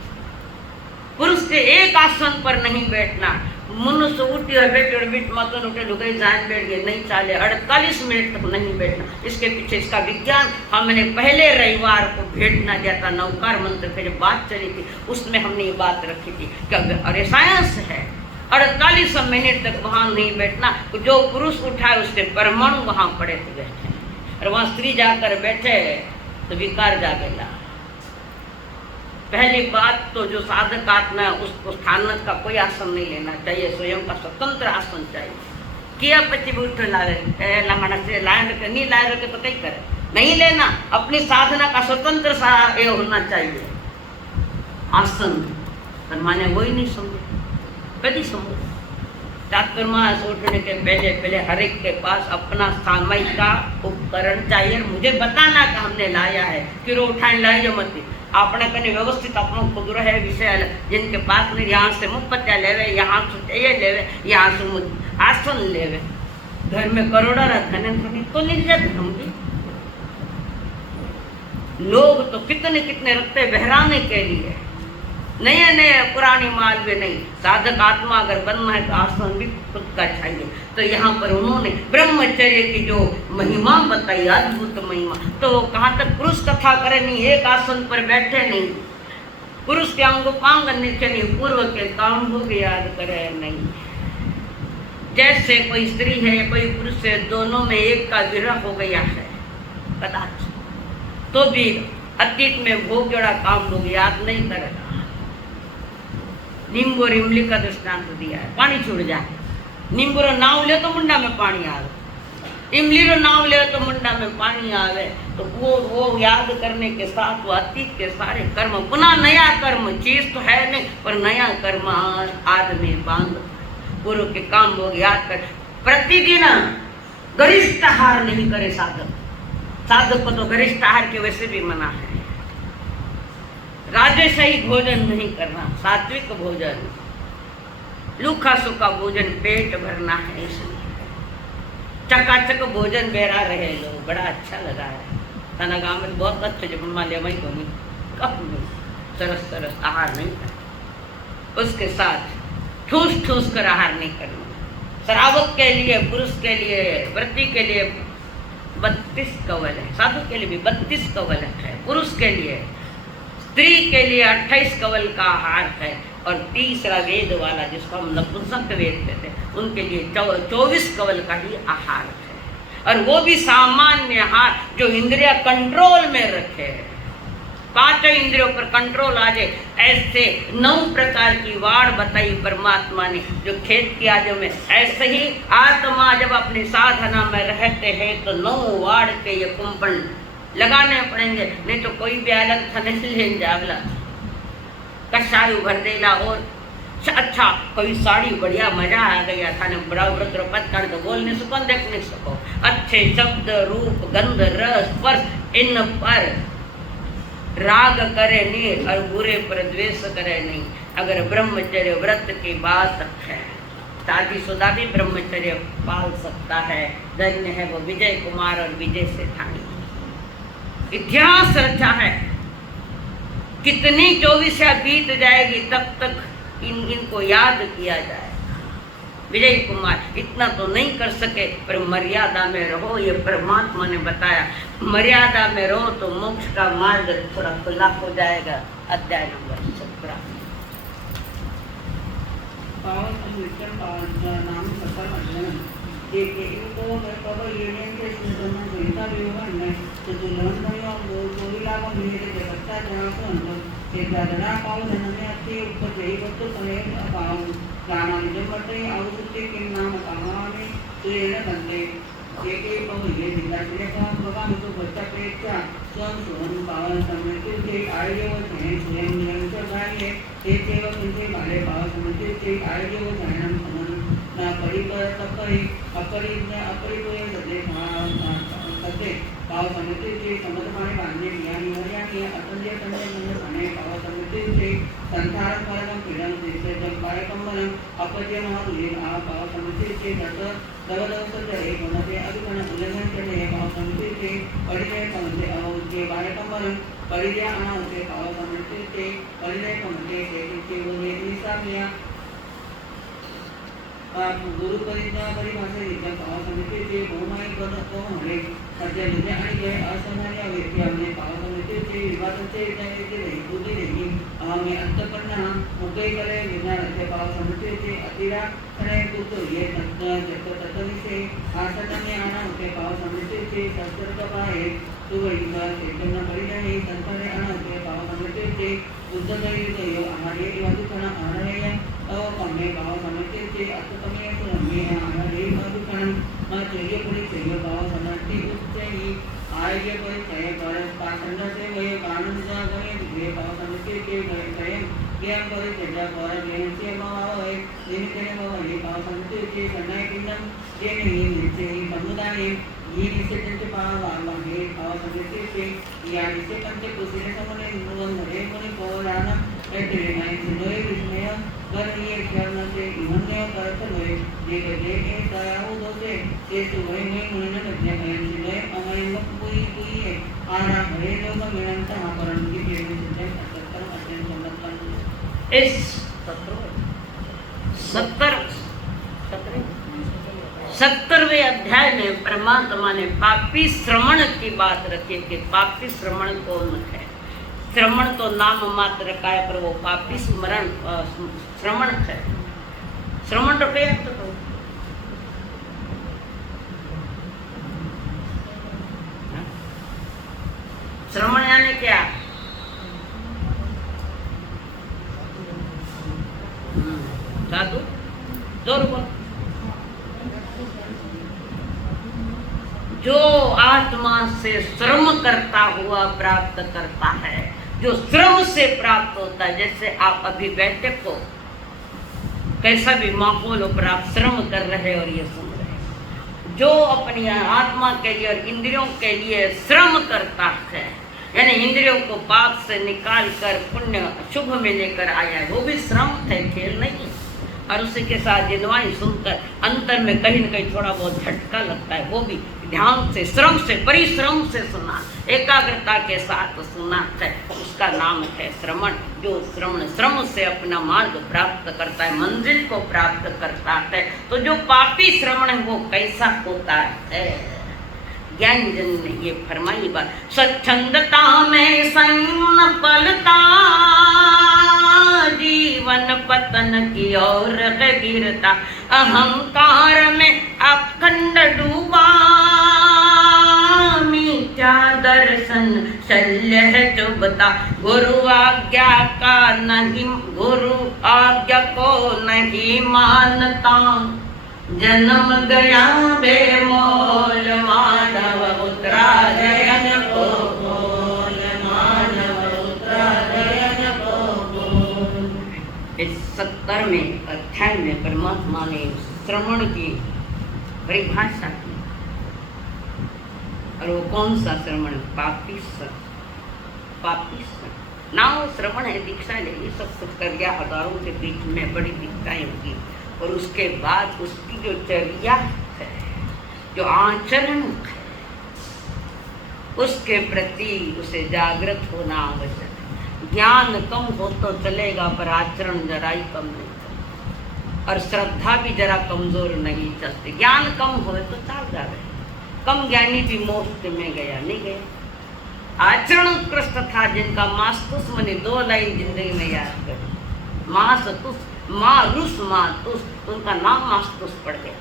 पुरुष के एक आसन पर नहीं बैठना, मनुष्य उठी और बैठे और बीच मतन उठे लुगाई जान बैठ गए, नहीं चाले 48 मिनट तक नहीं बैठना। इसके पीछे इसका विज्ञान हमने पहले रविवार को भेजना दिया था, नवकार मंत्र पे जब बात चली थी उसमें हमने ये बात रखी थी कि अरे साइंस है 48 मिनट तक वहाँ नहीं बैठना, जो पुरुष उठाए उसके परमाणु वहाँ पड़े थे बैठे, और वहाँ स्त्री जाकर बैठे तो विकार जागेगा, पहली बात तो जो साधक आत्मा है उसको स्थानक का कोई आसन नहीं लेना चाहिए, स्वयं का स्वतंत्र आसन चाहिए। किया पची उठ लाए से लाए रखे नहीं लाए रखे तो कई करे नहीं लेना, अपनी साधना का स्वतंत्र सा ये होना चाहिए आसन। पर माने वही नहीं समझे, कभी समझे। चातुर्मास उठने के पहले पहले हर एक के पास अपना सामयिक का उपकरण चाहिए। मुझे बताना कि हमने लाया है कि रो उठाने लाए जो मत अपने कने व्यवस्थित अपनो खुद रहे विषय जिनके पास नहीं, यहाँ से मुफ्त लेवे, यहाँ से ये लेवे, यहाँ से आसन लेवे। घर में करोड़ा धन तो निर्जय धर्म की लोग तो कितने कितने रखते बहराने के लिए, नए नए पुरानी माल में नहीं। साधक आत्मा अगर बनना है तो आसन भी खुद का चाहिए। तो यहाँ पर उन्होंने ब्रह्मचर्य की जो महिमा बताई, अद्भुत महिमा, तो कहाँ तक पुरुष कथा करे नहीं, एक आसन पर बैठे नहीं, पुरुष के अंग पांग नीचे नहीं, पूर्व के काम भोग याद करे नहीं। जैसे कोई स्त्री है कोई पुरुष है, दोनों में एक का विरह हो गया है कदाच, तो भी अतीत में भोग जोड़ा काम भोग याद नहीं करेगा। नींबू और इमली का दृष्टांत दिया है, पानी छूट जाए। नींबू रो नाव ले तो मुंडा में पानी आवे, इमली रो नाव ले तो मुंडा में पानी आवे। तो वो याद करने के साथ वो अतीत के सारे कर्म, पुनः नया कर्म, चीज तो है नहीं पर नया कर्म आदमी बांध पूर्व के काम लोग याद कर। प्रतिदिन गरिष्ठ आहार नहीं करे साधक, साधक को तो गरिष्ठ आहार के वैसे भी मना है। राजशाही भोजन नहीं करना, सात्विक भोजन, लूखा सूखा भोजन पेट भरना है। इसलिए चकाचक भोजन बेरा रहे लोग, बड़ा अच्छा लगा है। तना गाँव में बहुत अच्छे जब मालिया मई को नहीं कब नहीं सरस सरस आहार नहीं करना, उसके साथ ठूस ठूस कर आहार नहीं करना। श्रावक के लिए, पुरुष के लिए, व्रती के लिए 32 कवल है, साधु के लिए भी 32 कवल है, पुरुष के लिए, स्त्री के लिए 28 कवल का आहार है। और तीसरा वेद वाला जिसको हम नपुंसक वेद कहते हैं, उनके लिए 24 कवल का ही आहार है। और वो भी सामान्य आहार जो इंद्रिया कंट्रोल में रखे, 5 इंद्रियों पर कंट्रोल आ जाए। ऐसे 9 प्रकार की वाड़ बताई परमात्मा ने जो खेत की आदि में। ऐसे ही आत्मा जब अपनी साधना में रहते हैं तो 9 वाड़ के ये कुंपण लगाने पड़ेंगे, नहीं तो कोई भी अलग था नहीं ले जावला कशायु भर देला। और अच्छा कोई साड़ी बढ़िया मजा आ गया था ना, बड़ा व्रत रपत कर तो बोल नहीं सको, देख नहीं सको। अच्छे शब्द रूप गंध रस स्पर्श इन पर राग करे नहीं और बुरे पर द्वेष करे नहीं। अगर ब्रह्मचर्य व्रत की बात है, शादीशुदा भी ब्रह्मचर्य पाल सकता है। धन्य है वो विजय कुमार और विजय सेठानी। इतिहास रचा है, कितनी 24 बीत जाएगी तब तक इनको याद किया जाए। विजय कुमार इतना तो नहीं कर सके पर मर्यादा में रहो, ये परमात्मा ने बताया। मर्यादा में रहो तो मोक्ष का मार्ग थोड़ा खुला हो जाएगा। अध्याय नंबर 17। इनको कवर यूनियन के संहिता विवरण में तो जोरीलामा मिले के बच्चा जहाँ को अंदर के दादरा पाव धनने अच्छी ऊपर जई वस्तु समेत पाव गाना निजम बटे आवश्यक के नाम कहानी तो ये बनते के पाव ये जिला से का भगवान तो बच्चा पेक्षा स्वयं स्वयं पावन समझते के आर्य व जैन स्वयं निरंतर गाये एक केवल उनके माले पाव समझते के आर्य व जैन ना परिकर तपरी अपरी ने अपरी को ये सदे सदे पाव समझते के समझ पाने बांधने लिया निहरिया के अतंजे तंजे मन खाने पाव समझते के संसार परम पीड़न जैसे जब पाए कमन अपजे महावीर आ पाव समझते के दस दवदस जय गुणते अभिगुण उल्लंघन के लिए पाव समझते के परिचय समझते और के बारे कमन परिचय आना उसे पाव समझते के परिचय कमते के वो ये निशा किया गुरु परिचय परिभाषा नित्य पाव समझते के बहुमाई गण को हरे सत्य नित्य आणि जय असमान्य व्यक्ती हमने पाव समझते के विवादाचे इत्यादि के नहीं बुद्धि नहीं हमें अंतकरण मुके करे विज्ञान के पाव समझते के अतिरा खने तो ये तत्व से आसन में आना उसे पाव समझते के शस्त्र का है तो वही का चेतन परिचय संसार आना उसे पाव समझते के उद्धतयो आहारे मधुकण आहारय कमे भाव समझते थे अततमे सुनमे आहारे मधुकण चर्य पुरी चर्य भाव समझते उच्चई आर्य परिचय पर पाखंड से वह कानून का गमे विधेय भाव समझते के गए ज्ञान करे चर्या पर ज्ञान से भाव है निमित्त ने भाव ये भाव समझते के सन्नाय किन्नम के नहीं नित्य समुदाय ये निश्चय पंच भाव आवाहे भाव समझते के या निश्चय पंच कुशले समने नुवन धरे मुनि पौराण ऐसे माय सुनोए विस्मय कर ये शरण से इमन्य करत होए जे जे दयाओ दोसे ये सुवै में मुनि न ज्ञ है सुनोए अमय मुख कोई कोई है आना भरे लोग मिलंत महाकरण की देव सिद्ध 77 अत्यंत संबंधन इस 70वें अध्याय में परमात्मा ने पापी श्रवण की बात रखी कि पापी श्रवण कौन है। श्रवण तो नाम मात्र का है, पर वो पापी स्मरण श्रवण है। श्रवण तो क्या तो श्रवण यानी क्या? साधु जोर बोल। जो आत्मा से श्रम करता हुआ प्राप्त करता है, जो श्रम से प्राप्त होता है। जैसे आप अभी बैठे को कैसा भी माहौल हो पर आप श्रम कर रहे और ये सुन रहे हैं। जो अपनी आत्मा के लिए और इंद्रियों के लिए श्रम करता है, यानी इंद्रियों को पाप से निकाल कर पुण्य शुभ में लेकर आया है, वो भी श्रम है, खेल नहीं। और उसी के साथ जिनवाई सुनकर अंतर में कहीं न कहीं थोड़ा बहुत झटका लगता है, वो भी ध्यान से, श्रम से, परिश्रम से सुना, एकाग्रता के साथ सुना है, उसका नाम है श्रवण। जो श्रम से अपना मार्ग प्राप्त करता है, मंजिल को प्राप्त करता है। तो जो पापी श्रवण है वो कैसा होता है? ज्ञान जन ने ये फरमाई बात, स्वच्छंदता में संग पलता, जीवन पतन की ओर गिरता, अहंकार में अखंड डूबा, मीठा दर्शन शल्य है चुभता, गुरु आज्ञा को नहीं मानता, जन्म गया बेमोल मानव उतरा जयन को बोल, मानव उतरा जयन को बोल। इस 70वें अध्याय में परमात्मा ने श्रवण की परिभाषा की। और वो कौन सा श्रवण? पापी श्रवण। ना वो श्रवण है, दीक्षा ले, ये सब कुछ कर गया, हजारों के बीच में बड़ी दीक्षाएं होगी, और उसके बाद उसकी जो चर्या है, जो आचरण है, उसके प्रति उसे जागृत होना आवश्यक है। ज्ञान कम हो तो चलेगा, पर आचरण जरा ही कम नहीं चलेगा, और श्रद्धा भी जरा कमजोर नहीं चलती। ज्ञान कम हो तो चल जाए, कम ज्ञानी भी मोक्ष में गया नहीं गया। आचरण उत्कृष्ट था, जिनका मास्तुस मने 2 लाइन जिंदगी में याद करें, मारुस मातुस, उनका नाम मास्तुस पड़ गया।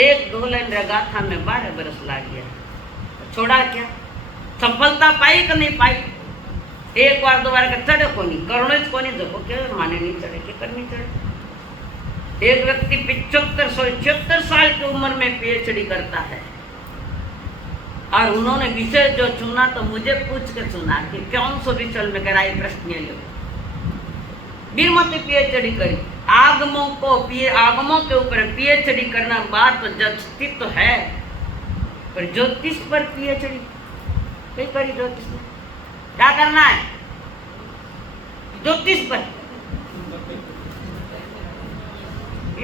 1-2 लाइन रगाथा में 12 बरस लग गया, छोड़ा क्या? सफलता पाई कि नहीं पाई? 1 बार 2 बार का चढ़े को नहीं, करोड़ को नहीं, देखो क्या माने नहीं चढ़े के करनी चढ़े। एक व्यक्ति 75-76 साल की उम्र में पीएचडी करता है, और उन्होंने विषय जो चुना तो मुझे पूछ के चुना कि कौन सा विषय में कराई, प्रश्न लो बीमती पीएचडी करी। आगमों के ऊपर पीएचडी करना बात तो जचती तो है, पर ज्योतिष पर पीएचडी कई करी। ज्योतिष में क्या करना है? ज्योतिष पर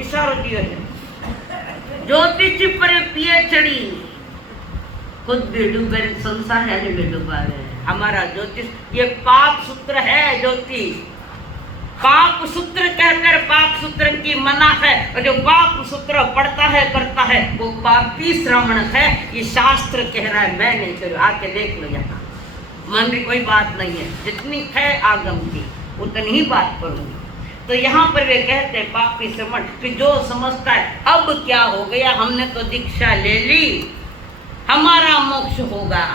इशारा दिया है, ज्योतिष पर पीएचडी। खुद भी डूबे, संसार है में डूबा है। हमारा ज्योतिष ये पाप सूत्र है। ज्योतिष पाप सूत्र कहकर पाप सूत्र की मना है, और जो पाप सूत्र पढ़ता है करता है वो पापी श्रवण है। ये शास्त्र कह रहा है, मैं नहीं करूँ। आके देख लो, यहाँ मन में कोई बात नहीं है, जितनी है आगम की उतनी ही बात करूंगी। तो यहाँ पर वे कहते हैं पापी श्रवण कि जो समझता है अब क्या हो गया, हमने तो दीक्षा ले ली, हमारा मोक्ष होगा,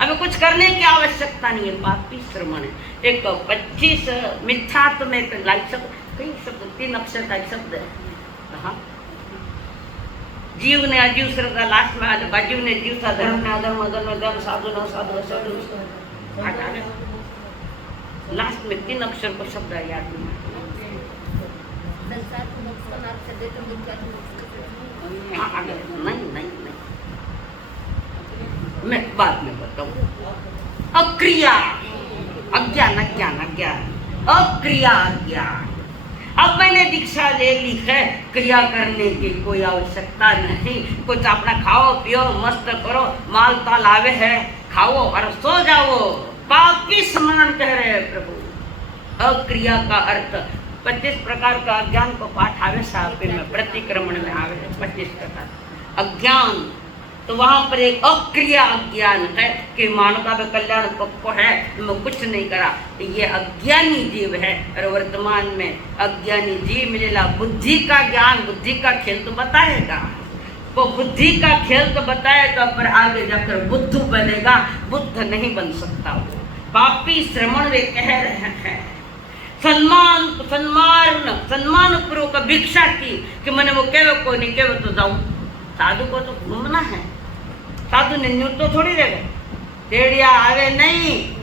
अभी कुछ करने की आवश्यकता नहीं है। पापी श्रवण है। एक 25 मिथ्यात्व में लाइक शब्द, कई शब्द, 3 अक्षर का एक शब्द है। हाँ, जीव ने अजीव श्रद्धा, लास्ट में अजीव ने जीव था, धर्म ने अधर्म, अधर्म ने धर्म, साधु ने साधु, साधु लास्ट में 3 अक्षर को शब्द है, याद नहीं। नहीं, मैं बाद में बताऊँ। अक्रिया, अज्ञान, अज्ञान, अज्ञान, अक्रिया, अज्ञान। अब मैंने दीक्षा ले ली है, क्रिया करने की कोई आवश्यकता नहीं। कुछ अपना खाओ पियो मस्त करो, माल ताल आवे है, खाओ और सो जाओ। पाप की स्मरण कह रहे हैं प्रभु। अक्रिया का अर्थ 25 प्रकार का अज्ञान को पाठ आवे साहब में प्रतिक्रमण में आवे 25 प्रकार अज्ञान। तो वहां पर एक अक्रिया अज्ञान है कि मानवता का कल्याण पक्को है, मैं कुछ नहीं करा, ये अज्ञानी जीव है। और वर्तमान में अज्ञानी जीव मिलेला बुद्धि का ज्ञान, बुद्धि का खेल तो बताएगा, वो बुद्धि का खेल तो बताए तो पर आगे जाकर बुद्ध बनेगा, बुद्ध नहीं बन सकता। वो पापी श्रमण वे कह रहे हैं, सम्मान पूर्वक भिक्षा की कि मैंने वो केवे को नहीं केवे तो जाऊं। साधु को तो घूमना है, साधु ने न्यू तो थोड़ी रहेगा, टेढ़िया आवे नहीं।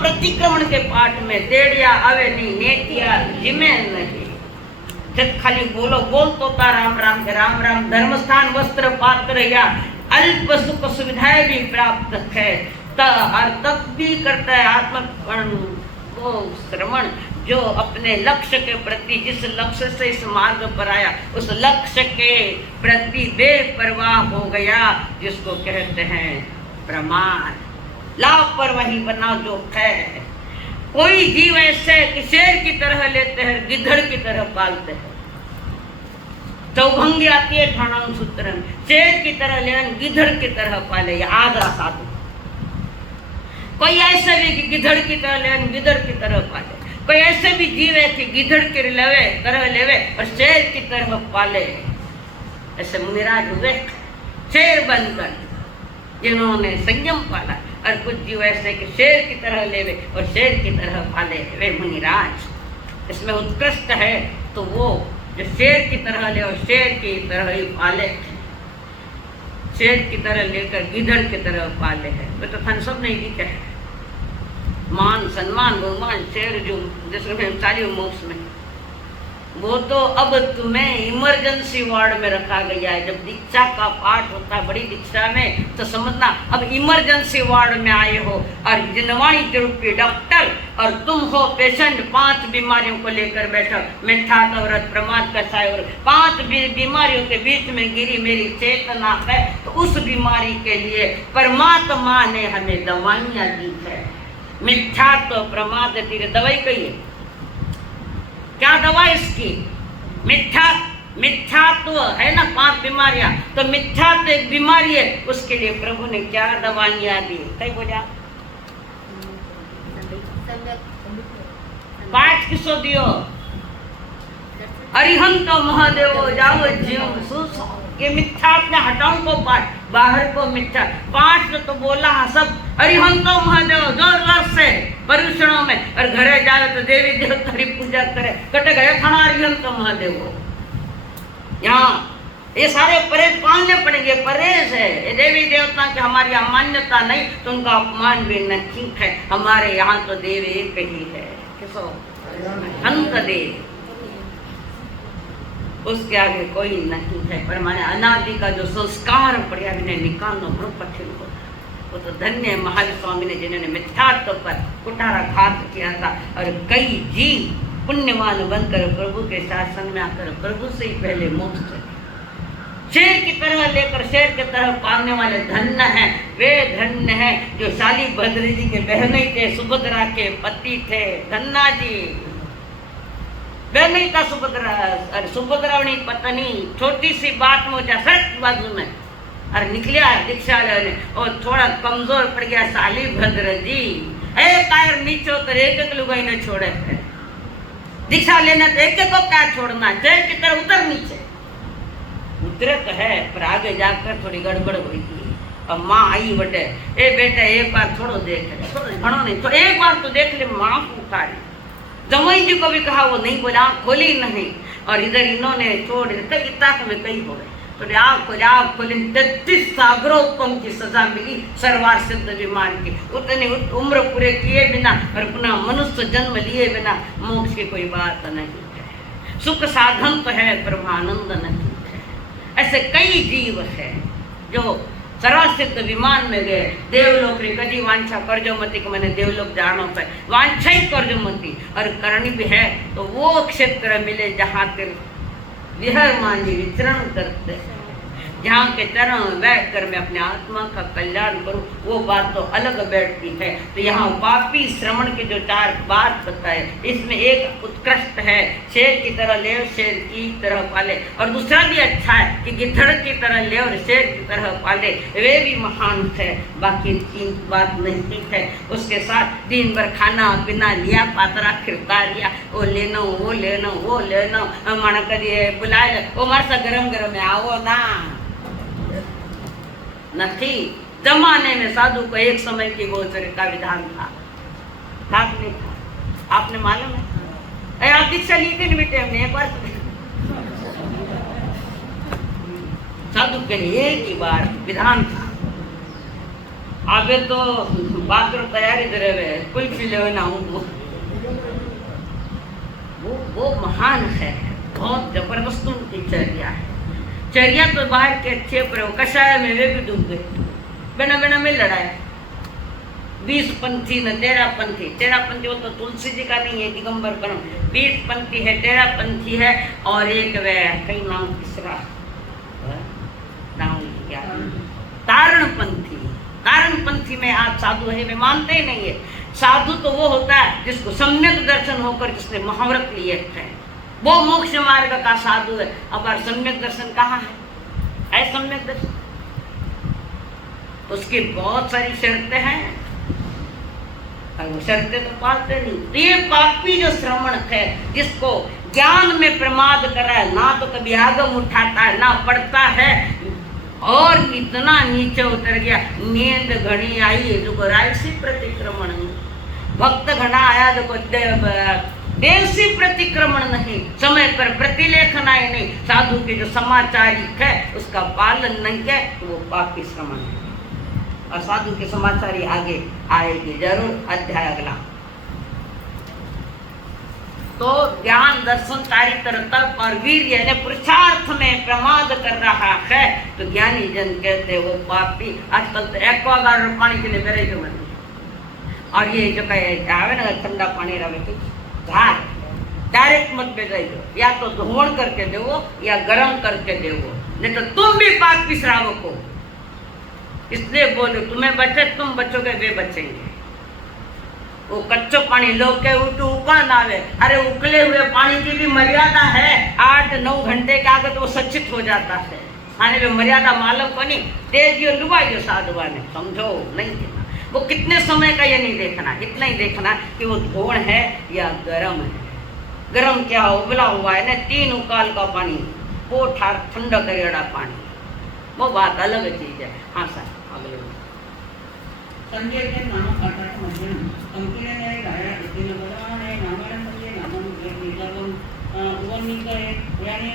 प्रतिक्रमण के पाठ में टेढ़िया आवे नहीं, नेतिया जिमे नहीं। जब खाली बोलो बोल तो राम राम के राम राम, धर्म स्थान वस्त्र पात्र या अल्प सुख सुविधाएं भी प्राप्त है, तब भी करता है आत्मकरण को श्रवण। जो अपने लक्ष्य के प्रति, जिस लक्ष्य से इस मार्ग पर आया, उस लक्ष्य के प्रति बेपरवाह हो गया, जिसको कहते हैं प्रमाद। लापरवाही बना जो है। कोई जीव ऐसे कि शेर की तरह लेते हैं, गिद्धड़ की तरह पालते हैं। चौभंगी आती है ठाणांग सूत्र में, शेर की तरह लेन गिद्धड़ की तरह पाले, ये आदरा साधु। कोई ऐसे भी कि गिद्धड़ की तरह लेन गिद्धड़ की तरह पाले, कोई ऐसे भी जीव है कि गिद्धड़ के तरह लेवे और शेर की तरह पाले। ऐसे मुनिराज हुए शेर बनकर, जिन्होंने संयम पाला, और कुछ जीव ऐसे कि शेर की तरह लेवे और शेर की तरह पाले, वे मुनिराज। इसमें उत्कृष्ट है तो वो जो शेर की तरह ले और शेर की तरह ही पाले, शेर की तरह लेकर गिद्धड़ की तरह पाले है। वे तो थन सब नहीं दिखे है, मान सम्मान बहुमान शेर जो जिसमें 40 मोक्ष में, वो तो अब तुम्हें इमरजेंसी वार्ड में रखा गया है। जब दीक्षा का पाठ होता है बड़ी दीक्षा में, तो समझना अब इमरजेंसी वार्ड में आए हो, और जिनवाणी के रूपी डॉक्टर, और तुम हो पेशेंट। 5 बीमारियों को लेकर बैठा, मिथ्या व्रत, प्रमाद कसाय, और 5 बीमारियों के बीच में गिरी मेरी चेतना है। तो उस बीमारी के लिए परमात्मा ने हमें दवाइयाँ दी है। मिथ्यात्व प्रमाद तीर दवाई कहिए, क्या दवा इसकी? मिथ्यात्व है ना, 5 बीमारियां, तो मिथ्यात्व एक बीमारी है, उसके लिए प्रभु ने क्या दवाइयां दी? कहीं बोला पाठ किसो दियो? अरिहंत महादेव जाओ जीव सुसो। ये मिथ्यात्व ने हटाऊं को पाठ, बाहर को मिथ्या पाठ तो बोला सब अरिहंतो महादेव जोर से परुषणों में, और घरे जाए तो देवी देवता की पूजा करे, कटे गए खाना अरिहंतो महादेव। यहाँ ये सारे परहेज पालने पड़ेंगे, परहेज है। ये देवी देवता की हमारी अमान्यता नहीं तो उनका अपमान भी नहीं है। हमारे यहाँ तो देव एक ही है, किसो अंत देव, उसके आगे कोई नहीं है। पर हमारे अनादि का जो संस्कार पड़ा निकालना बड़ो कठिन हो। वो तो धन्य महावीर स्वामी ने, जिन्होंने मिथ्यात्व पर कुठारा घात किया था, और कई जीव पुण्यवान बनकर प्रभु के शासन में आकर प्रभु से ही पहले मोक्ष चले। शेर की तरह लेकर शेर की तरह पालने वाले धन्य हैं। वे धन्य हैं जो शाली भद्र जी के बहने थे, सुभद्रा के पति थे। धन्ना जी बहनी था सुभद्रा, और सुभद्रावणी पत्नी छोटी सी बात में सड़क बाजू में और निकलिया दीक्षा लेने, और थोड़ा कमजोर पड़ गया शाली भद्र जी। एक कायर नीचे उतर, एक लुगाई ने छोड़े थे दीक्षा लेना, तो एक को क्या छोड़ना, शेर की तरह उतर नीचे उतरे तो है, पर आगे जाकर थोड़ी गड़बड़ हुई थी। अब माँ आई बटे, ए बेटा एक बार थोड़ो देख ले, थोड़ो घणो नहीं, तो एक बार तो देख ले। माँ को उतारी, जमाई जी को भी कहा, वो नहीं बोला, आँख खोली नहीं। और इधर इन्होंने छोड़ इताक में कई हो गए, तो आँख खोली, 33 सागरोत्तम की सजा मिली सरवार सिद्ध विमान की। उतनी उम्र पूरे किए बिना और पुनः मनुष्य जन्म लिए बिना मोक्ष की कोई बात नहीं है। सुख साधन तो है पर आनंद नहीं है। ऐसे कई जीव है जो सर्वसिद्ध विमान में गए, देवलोक री कजी वांछा करजो मती को मैंने देवलोक जानो पे वांछा ही करजो मती, और करनी भी है तो वो क्षेत्र मिले जहाँ तिर विहर मांझी विचरण करते हैं, जहाँ के चरण में बैठ कर मैं अपने आत्मा का कल्याण करूं, वो बात तो अलग बैठती है। तो यहाँ पापी श्रवण के जो 4 बात बताए, इसमें एक उत्कृष्ट है, शेर की तरह ले और शेर की तरह पाले, और दूसरा भी अच्छा है कि गिद्धड़ की तरह ले और शेर की तरह पाले, वे भी महान है। बाकी 3 बात नहीं है। उसके साथ दिन भर खाना पीना लिया, पात्रा खिरता लिया, वो लेना वो लेना वो लेना, मन करिए बुलाए वो मारसा गरम गरम है, आओ ना। नहीं, जमाने में साधु को एक समय की गोचर का विधान था नहीं था, आपने मालूम है? आप दीक्षा ली थी बेटे हमने एक बार, साधु के लिए एक ही बार विधान था। अबे तो बाथरूम तैयारी करे हुए कुल्फी ले ना, वो महान है, बहुत जबरदस्त उनकी चर्या है। चर्या तो बाहर के अच्छे पर कषाय में वे भी डूब गए, बिना बिना में लड़ाया। 20 पंथी न 13 पंथी, 13 पंथी वो तो तुलसी जी का नहीं है, दिगंबर परम। 20 पंथी है, 13 पंथी है, और एक वे कई नाम तीसरा नाम क्या, तारण पंथी। तारण पंथी में आप साधु है वे मानते ही नहीं है। साधु तो वो होता है जिसको सम्यक दर्शन होकर जिसने महाव्रत लिए थे, वो मोक्ष मार्ग का साधु है। अब सम्यक दर्शन कहाँ है सम्यक दर्शन? उसकी बहुत सारी शर्तें हैं, शर्तें तो पालते नहीं। ये पापी जो श्रवण है, जिसको ज्ञान में प्रमाद करा है, ना तो कभी आगम उठाता है ना पढ़ता है, और इतना नीचे उतर गया, नींद घनी आई जो रायसी प्रतिक्रमण, भक्त घना आया जो देशी प्रतिक्रमण नहीं, समय पर प्रतिलेखन आए नहीं, साधु के जो समाचारिक है उसका पालन नहीं है, तो वो पापी श्रवण है। और साधु के समाचारी आगे आएगी जरूर, अध्याय अगला। तो ज्ञान दर्शन चारित्र तप और वीर यानी पुरुषार्थ में प्रमाद कर रहा है, तो ज्ञानी जन कहते वो पापी। आजकल तो एक्वागार्ड पानी के लिए बेरे जो बने, और ये जो कहे आवे ना ठंडा पानी रहे डायरेक्ट मत भेजाई दो, या तो धोण करके देवो या गरम करके देवो, नहीं तो तुम भी पापी श्रावक हो। इसलिए बोलो तुम्हें बचे, तुम बचोगे वे बचेंगे। वो कच्चो पानी लोग के उकल आवे, अरे उकले हुए पानी की भी मर्यादा है। 8-9 घंटे के आगे तो वो सचित हो जाता है, आने में मर्यादा मालूम को नहीं। तेजियो लुबाइयो साधुआ ने समझो नहीं देना। वो कितने समय का ये नहीं देखना, इतना ही देखना कि वो धोण है या गरम है। गरम क्या उबला हुआ है ना, 3 उकाल का पानी, वो ठंडा करेड़ा पानी, वो बात अलग चीज है। हाँ सर अगले संजय के नाम 8 मध्यम कंपनी ने गाया इतने बलवान है नामन संजय नामन एक निजाम उवनिका है यानी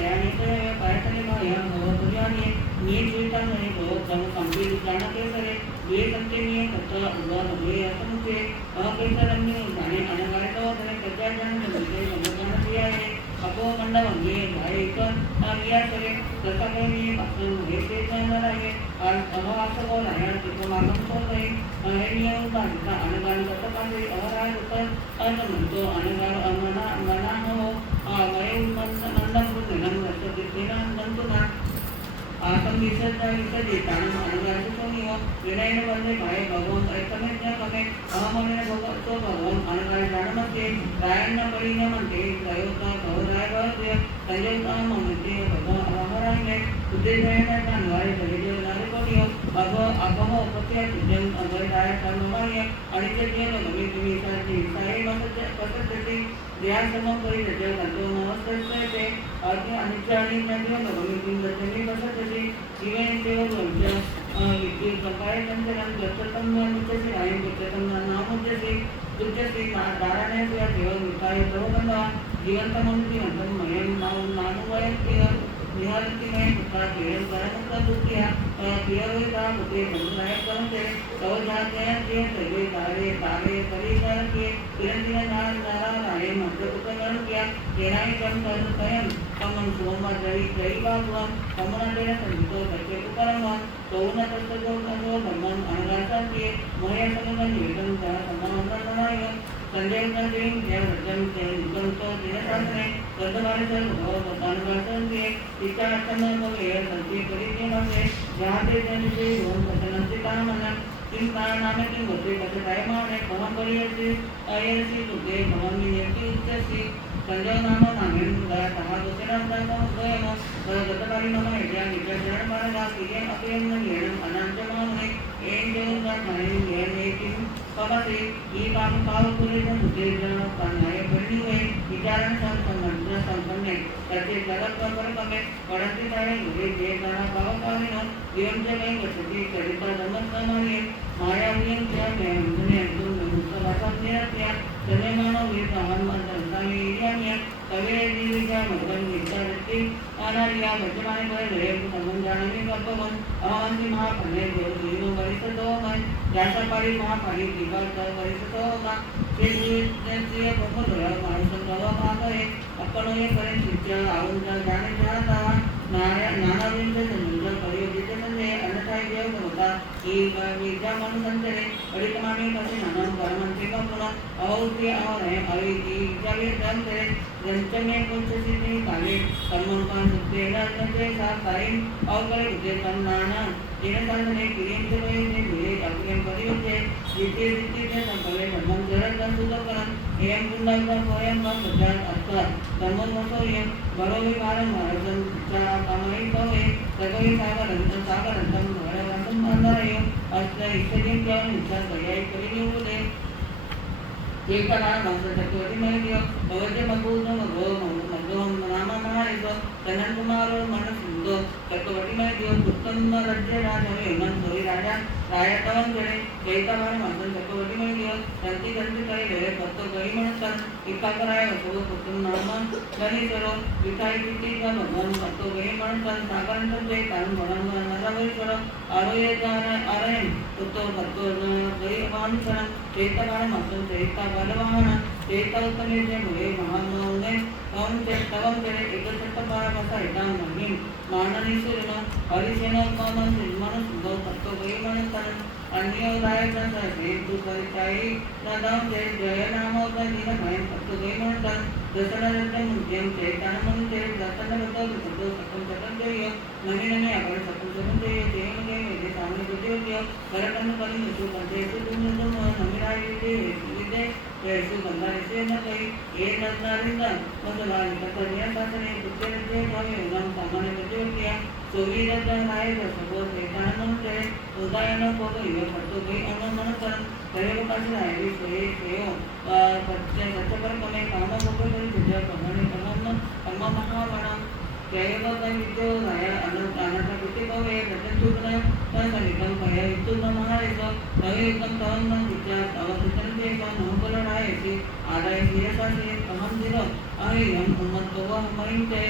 यानी तो पायतले में यह बहुत यानी नीच जीता नहीं तो कम कंपनी जाना कैसे रे ये संजय ने कच्चा उदार हुए असमुचे केसरन्नी गाने अनगारे तो तने कच्चा जान के जाना दिया है अपो मंडल ये भाई का आलिया करे तथा में ये अपने हेते जाना रहे और अमावास को नारायण के मार्ग को गए है नियम का अनगारे तथा का और आए ऊपर अनंत तो अनगार मना हो मैं मंडल को निगम करते देना अनंत ना आत्म विसर्जन तारण अनगार को नहीं हो विनय ने बंदे भाई भगवान एक समय क्या कहे हम ने भगवान तो भगवान अनगार जान मत रायण न पड़ी न मनते कयो का राय बात संजय का मनते भगवान हमारा ने उदय ने अनगार चले जो नारे को नहीं अब हम उपत्य जन अगर राय कर्ममाय अनित्य के नमी तुम्ही साची साई मत पसंती ध्यान समम करी जय तो नमस्ते से आदि अनित्य आणि नमी तुम्ही बचनी पसंती जीवन सेवा काय चंचलं गच्छतं मुच्यसे रायं गच्छतं नामुच्यसे तुच्यसे दाराने या देव विकाय सर्वबंधा जीवंतमंती मयं नानुवयक्तिय निहारती में पुत्रा केरल करमुक्ता दुखिया पियवेता मुते बंधुनायक करते सौ जाते हैं जे तवे तारे तारे करी करके किरंतिया नारा राय मंत्र पुत्र किया केनाई कम कर कयम कमन सोमा जरी जरी बाबुम कमना तेरा संतो करके पुकारम कौन तत्तो करो धर्मन अनगासा के मोहे समगन निवेदन का समानंदन बनाएगा संजय कंदेन देव रजन के निकल तो दिन सामने गंधवारे सर भगवान बतान करते के इच्छा अचना को ये संति करी के माने जहां ते जन से ओम पतनंति कामना किन कारणामे किन होते कसे काय माने कहां करियसी आयसी तुके भगवान की नियति उच्चसी संजय नाम नामेन दया कहा दोसेना का स्वयं गतकारी नाम एजा नित्य शरण मार्गा किये अपेन नियम अनंत माने एन जो का नाही ने किन कबते ई काम काल पुरे न तुके जन कानाय बनी हुए विचारण संबंध संपन्ने त्याचे जगत पर कमे पडंती काय घरे जे गाना पावकाविनो जीवन जे काही गती चरिता जमत समाने माया वियन त्या मेहनने तुम मुस्तफा निरत्या तने मानो वे हनुमान संसामी इरिया कवे दिविजा मगन विचारती अनारिया बचमाने पर गए संबंधाने में कपवन अवंती महापने देव जीव परिसतो मन जासा पारी महापारी दिवाल कर परिसतो मा ते जे प्रमुख धरा माणूस गवा मागे आपण हे करे शिक्षा आउंदा जाने जाता नाना विंद संबंध परियोजित संजय अन्यथा देव होता ही विद्या मन संतरे परिकमाने कसे नाना परमंते का पुनः अवौती अवरे अविति विचारे संतरे रंचने कुछ सिद्धि काले सम्मंकान सुते नते साइन अवकरे उते तन्नाना जिन संतने किरीम से भय ने धीरे अपने परियोजे विते विते के संकले धर्मं जरत सुदकरन एवं पुण्य स्वयं का प्रचार अर्थ धर्मं मोसोयं बरोवी कारण मारसन चा कामई कवे सगळे सागरंतम भरवंतम अंधारयो अष्ट इष्टदेव क्या निचार गयाई करी निवडे एकदा माणसासाठी माहिती भगवते मगोन मगोम नाम महायसो तनन कुमार मन सुंदो तत्वटी माहिती उत्तम राज्य राजा हेमंत सोई राजा रायतवन जणे चैतमान माणसन तत्वटी माहिती शांती शांती करे गए तत्व गई म्हणतात एका कराय असो उत्तम नाम जनी सरो विठाई किती का भगवान तत्व गई म्हणतात सागरंत ते कान म्हणून नरावरी सरो आरोये जान आरे तत्व तत्व गई माणसन चैतमान माणसन चैता बलवान चैतवतने जे मुळे महामौने तवं जणे एकसष्ट पारापासा इटाम महिम माननी सुरन हरिसेन कमन सिमन सुगो तत्व गई म्हणतात अन्य रायचा हेतु परिचाई नदाम जय नाम का दिन भय तत्व गई म्हणतात दसरथ मुज्जम चैतन मन ते दसन बतो तत्व सकल सकल जय नवी नवी आपण सकल सकल जय जय जय मेरे सामने बुद्धि होती करकन करी मुझको कंटे से तुम नमी राय विदे जैसे बंदा ऐसे न कही ये नजनारिंदा मतलब कतरिया शासने कुत्ते भावे नाम सामान्य बुद्धि होती सोवीरत नाय सगो चैतन मन ते उदयन को ये पड़तो गई अमन मन कर करे पास राय सोए सेओ पत्ते सत्तर कमे काम को करी विद्या कमने कमन कर्म महावणम केव का विद्यो राय अनंत कुत्ते को वे रतन चुकना संगीतम कया इतु महारेसो नवे एकदम तवन मन विचार अवतरण के का नोबल राय से आदाय सिरसा से कमन दिलो अयम उम्मत को हमारी ते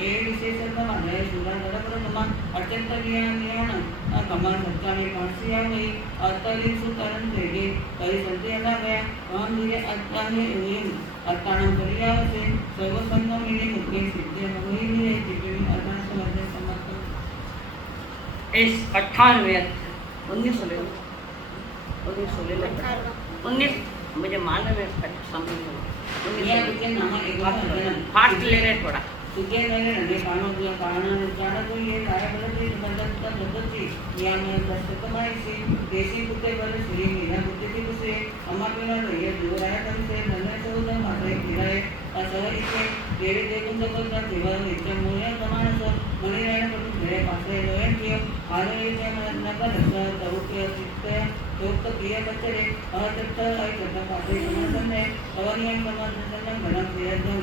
ए विशेषता आदाय सुरा गडपर कमा अत्यंत ज्ञान कमान सच्चा में पासिया हुई अतलिन सुतरन देगे कई संते ना गया हम दिए अत्याने हुई अत्तानम करिया से सर्व संगम मिले मुक्ति सिद्धि हुई मिले जीवन अर्थान समझ समाप्त इस 98 1900 ले लो 1900 ले लो 19 मुझे मालूम है इसका समझ लो ये के नाम एक फास्ट ले रहे थोड़ा तुझे मेरे नदी पानो दिया कारण जाना तो ये सारे बदलते बदल तक बदलती या मैं दस कमाई से देसी कुत्ते वाले श्री मीरा कुत्ते की कुछ हमारे ना रही है जो राय कर से नन्हे से उधर मारे किराए असर इसे देवी देखूं तो कर जीवन नित्य मूल्य समान सो मनी रहने पर मेरे पास है जो है कि आने ये नगर सर तरुके चित्ते तो किया बच्चे रे अतत्त आई करता पासे समर्थन है अवनियम समर्थन घना प्रयत्न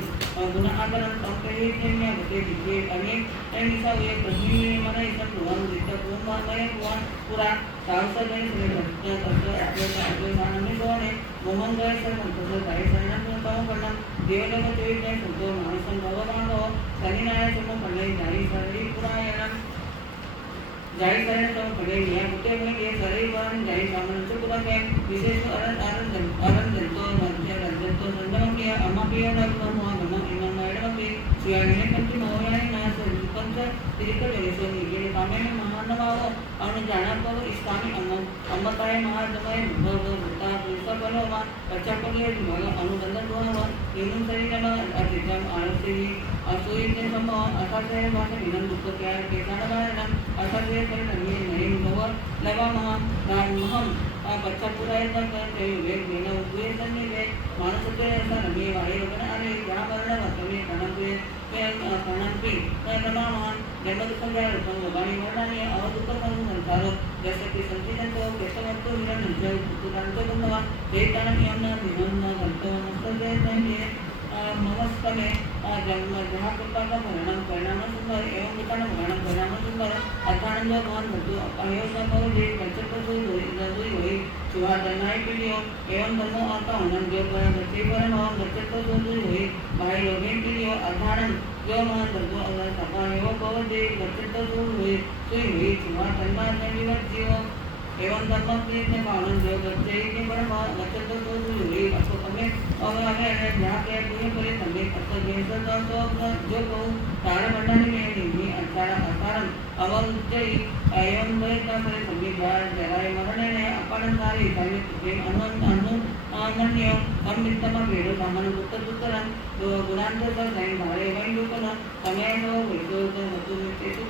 गुना आदरण कंपनी ने में बते दिखे अनेक ऐसा हुए प्रश्न में मने इस भगवान दिखता पूर्ण में पूरा सावसगळे श्री भक्त तत्व अद्वैतानंद सोने मोहंगय संतोष जाय शरण तम देवलोक चैतन्य संतो मानसं भगवानो शनिनारायण समो पडले जाई सरी पुरायण जाई शरण तम पडले या कुटे में ये सरी वन जाई सामन चुकुरा के विशेष अरन जंतो मध्य रंजतो संगम के अमपिय नरम मोहन इमन मैडम के सियाने कंति मोयाई नास पंच तिरिक जनेसो निगे कामे में महानवाओ अनु जाना को इस्लामी अम्मताय महाजमय भव भूता पुरुष बलोमा पचपले भव अनुबंधन दोहवा इनु शरीरम अतिजम आरसी असुयिते सम असासे भाषा विनम दुख क्या केसानवारणम असासे परिणम्ये नहीं भव लवामः नामहम पच्चपुराय तक वेद वेन उद्वे सन्निवे मानसते ऐसा नमी वाले लोगन आले जहाँ वर्ण वतमे कणपे कणपी तमामान जन्म संज्ञा रूपम भवानी वर्णानी अवदुख संसारो जैसे कि संचितंतो केशवंतो हिरण निजय पुतुरांतो बंधवा देतान यमना निमन गंतो मस्तके तंगे नमस्कमे जन्म जहाँ कृपा का परिणाम सुंदर एवं पिता परिणाम सुंदर अर्थानंद भवन भटू अयोध्या करो जे पंचक सुई हुई सुहा दनाई पीढ़ियों एवं धर्मों आता आनंद जो बच्चे पर महान बच्चे तो सुई हुई भाई लोगें पीढ़ियों अर्थानंद जो महान धर्मों अगर सपा एवं करो जे बच्चे तो सुई हुई सुहा तन्मा जीवन जीवो एवं धर्म के कारण जो बच्चे के पर बच्चे तो सुई हुई असो तमे और हमें जहाँ के पूरे पूरे तमे असो जैसे तो जो को तार मंडली में नहीं अचारा अकारम अवर उच्चई एवं वह का करे संविधान जराय मरणे ने अपन सारी सारी प्रेम अनन्य अमृतम भेड़ो सामान उत्तर उत्तरम तो गुणांत सर जाइन भारे वही लोकन समय तो विषो तो मधु में केतु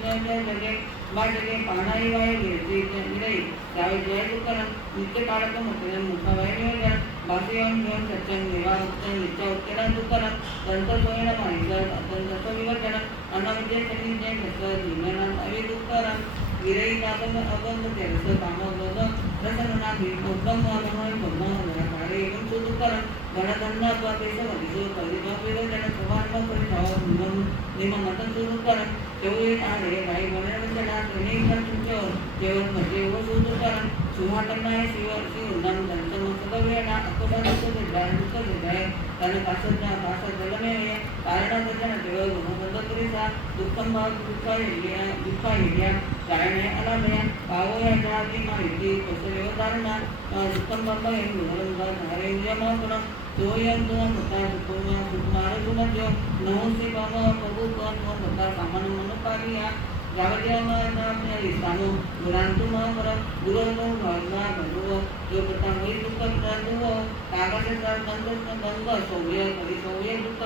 जगे बाटके पाणाई वाय गिरती निरई जावे जय दुकरम नित्य कालकम उत्तरम मुखवाय नियोजन बासियों नियोजन सच्चन निवा उत्तम नित्य उत्तरम दुकरम दंत सोयन माहिसर दंत सविवचन अनविद्य संविद्य कसर निमनम अवि दुकरम विरई नागम अगम तेरस कामोगम रसनना भीमोगम अनमय ब्रह्म नरकारे एवं सुदुकरम गणधन्ना अपदेश वदिसो परिदो विरोधन समान परिधाव निमम मतन सुदुकरम तेवे आरे भाई मनोरंजना त्रिणी कंचो जेवण मध्ये व सुदुकरम सुहाटनाय शिवनम दंतम सदवेना अकोदासो विद्याय तन पासद जलमे कारण दर्शन देव गुणबंध करिसा दुःखम भाव दुःखाय कारण अलमय पावो या जाती माहिती कोसले उदाहरणा दुःखम भाव हे गुणबंध धारे यमोगुण सोयम तो मता सुकुमार गुणजो नवसी बाम प्रभु कोन मता सामान मनुकारिया जावज्यामानाम्य इस्तानो गुणांतु महापर गुरुनो भावना भगवो जो पता वही दुख प्रांतुवो कागज सर गंग सौर्य करी सौर्य दुख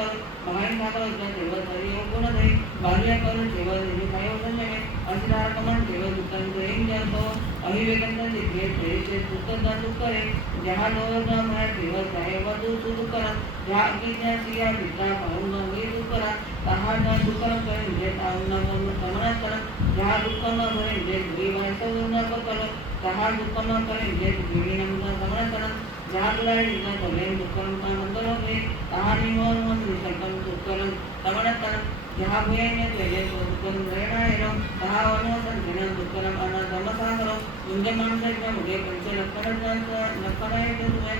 महान कागज जन देव तरियो गुण दे बाल्य कर जेव निखायो संजय अंतरार कमन जेव दुखन प्रेम जन तो अभिवेकन दिखे प्रेषे दुख न दुख करे जहाँ लोग न मैं देव चाहे वधु सुदुकर जहाँ अज्ञा सिया विद्या पाऊंगा वही दुखरा तहाँ न दुखर करे जे ताऊंगा समना कर जहाँ दुख न करे जे बुरी वासो न कर तहाँ दुख न करे जे बुरी न समना कर जहाँ बुलाई न करे दुख न मंदर हो तहाँ निमोन मन निसर्गम दुखरम समना कर जहाँ भुए ने तेजे तो दुखम रहना है तहाँ वनोसन जन दुखरम अनदम सागरम मुझे मन से जब मुझे पंच लक्षण है तो तुम्हें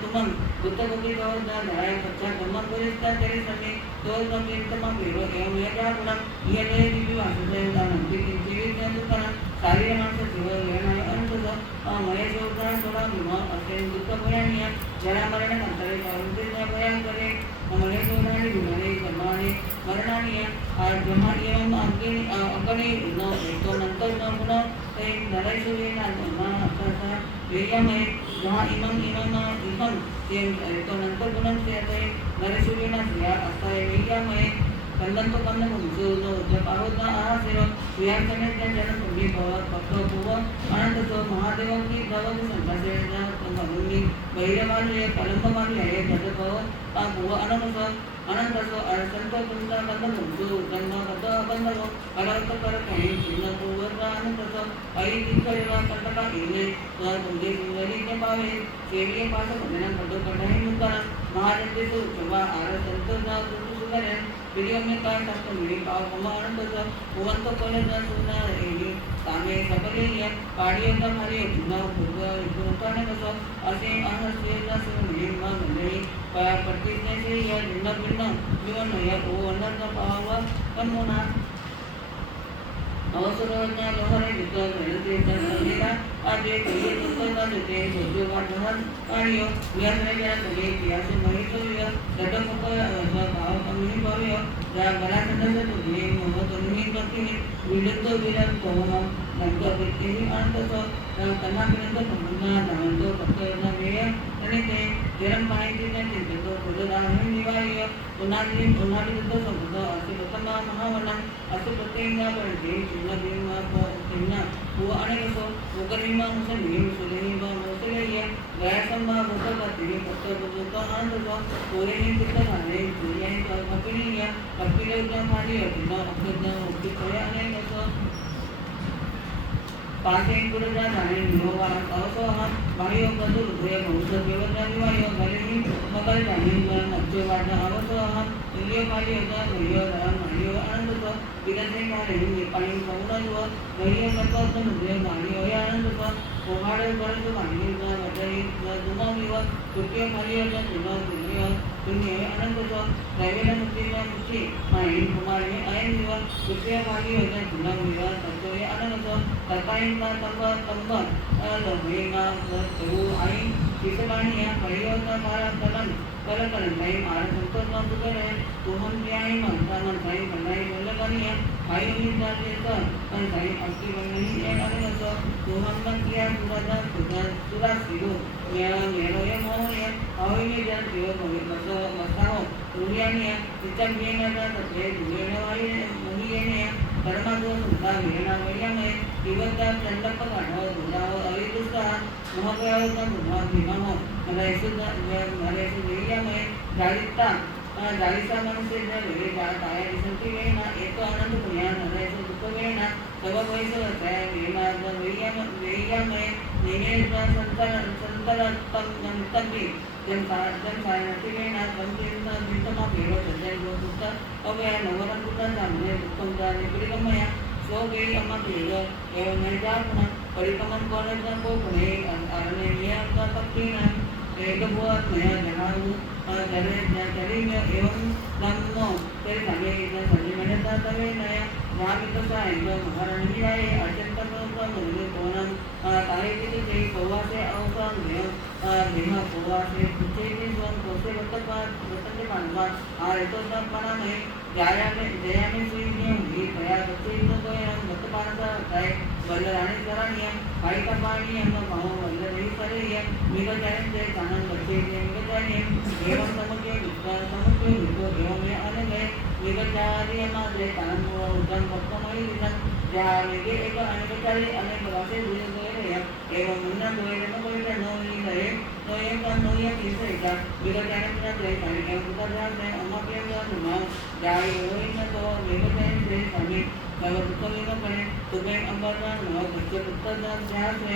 तुमन बुद्ध कोटि तो धराय कच्चा धम्म पुरिस्ता तेरे समी तो कमी तमाम पेरो एवं ये जा गुणम ये ले दिव्य वासुदेव दानम की जीवित जन दुखरम शारीर मानस जीव लेना है अंततः महेश उदाहरण थोड़ा विमा अत्यंत दुख भयानिया जरा मरण अंतरे पारुद्य भयान करे महेश उदाहरण विमाने कर्माने मरणानिया जमा एवं अग्नि न तो नंतर न गुण ते नरय सूर्य ना असा वेयमय जहाँ इमम तो नंतर गुणम से ते नरय सूर्य ना सिया असा वेयमय कंदन तो कंदन मुझे नो जब आहोदा आ सेव सुयार करने के जन्म तुम्ही भवत भक्तो भुव अनंत तो महादेव की भवत संता से भगुनी भैरवाले कलंब वाले है जब भव आ भुव अनंत सो संतो तुमका कंदन मुझे जन्म कतो बंधो अनंत कर कहीं सिन्न भुवरा अनंत सो आई दिखरेवा कंटका इले तो तुमके सुंदरी के पावे सेविये पास भजन कतो कढ़ाई मुकर महादेव तो चवा आर संतो ना तुम सुकरे पिरियम्य काय शास्त्र मिळी पाव कमानंतच उवंत कोलेजा सुना एही तामे सबलेय पाडियोगा भारी जुना भुगा इकुताने कसं असे अहस्येजा सुन मिळीमा मंडळी प्रतिज्ञे से या भिन्न भिन्न जीवन या ओ अनंत पाव कन्मुना अवसरोज्ञा लोहरे जितो गणते संगीता आजे किये तुंतता देते सोजुवाटहन कार्यो व्यासरेच्या तले कियासे महितोय दडमुख भाव कमी भव्य या गणासंदर्भ तुझे मोह तुम्ही पती विरुद्ध विरम कोम नंतरही अनंतसो तन्नापर्यंत पुन्हा धावतो फक्त वेळ आणि ते जरम माहिती त्यांचे तो पुढे निवार्य पुन्हाली युद्ध संबंध असे प्रथम महावना असे प्रत्येका पडते चिन्ह भीमा चिन्ह वो आणि कसो उकरीमा मुसलिम सुलेमा मुसलिय गैरसंभा मुसलती फक्त बुजुर्ग आनंदसो कोरेनी चित्त झाले दुनियाई कपिलिया कपिले उद्या खाली चिन्ह अक्षर मुक्ती खोया आणि कसो पासे पुरजा जाने नियोगा अवसो हम बाह्य कदुर भय भूत केवल निवायो गलेनी मकर जाने मन अच्छे वादा अवसो हम इलियो पाली होता भयो राम हरियो आनंद तो विरते काले नि पाणी समुदाय व भयो कपत भय मानी होय आनंद तो कोहाडे परंतु मानी ना वडई दुमावी व तुके पाली होता दुनिया आनंद तो दैवेला मुक्तीला मुक्ती माई कुमारी आयन दिव तुके पाली होता दुमावी व तत्वे आनंद तो तताई का तंब लोहेगा तो आई किसबानी या परियोजना मारा कलकलन नहीं मारा संतोष ना सुकर है तो हम क्या ही मानता मन भाई बनाई बोले बनी है भाई नहीं जाते तो मन भाई अक्ति बन नहीं है अरे तो तो हम मन किया सुरा सिरो मेरो ये मोह है अभी नहीं जानते हो कोई मस्ताओ दुनिया नहीं है इतना भी नहीं जाता तो दुनिया वाली नहीं है नहीं परमात्मा सुनता मेरा वैया में जीवनदा चंदक काढो दुजाव अविदुष्टा महाप्रयावता बुद्धा भीमो नरेश वेया में जालिसा मनुष्य ने वेरे जात आया दिसंती वेना एक आनंद पुण्या नरेश दुख वेना सब वैसे है वेना वेया में निने संतल तंबी जन सायनती वेना संतीर्ण विंतमा पेरो चंदन गो दुष्टा अवे नवरन दुष्टा सामने दुष्टम जाने परिगमया सो गई अम्मा पेरो एवं निर्जापना परिगमन कोने को पुणे अरण्य नियम का पक्षीना एक बुआत नया जहां जरे एवं नमो तेरे सामने इतना संजय मैंने तवे नया वहाँ भी तो साइंस महारानी आए अर्चन का मुझे कोनम तारे के तो कोवा से अवसर देहा कोवा से कुछ ही स्वयं कोसे वतन के पांडवा आरे तो सब पना में जया में सुई ने हुई भया बच्चे तो कोई हम वत पांडवा है वल्लरानी करानी भाई का पानी हम भाव वल्लर रही करे है मेरा जाने से कानन बच्चे ने मेरा जाने एवं समझे विको एवं में आने गए मेरा जारी हमारे कानन को उदन भक्त मई दिसन जहाँ मेरे एक अनेकचारी अनेक वासे जुड़े गए हैं एवं मुन्ना कोई न कोई का नो नहीं गए तो ये का नो ये किसे का मेरा जाने से गए सारे के उधर ध्यान से अम्मा के का नुमा जाई होई न तो मेरे जाने से सभी कल तो लेना पड़े तुम्हें अंबर का नो बच्चे उत्तर ध्यान से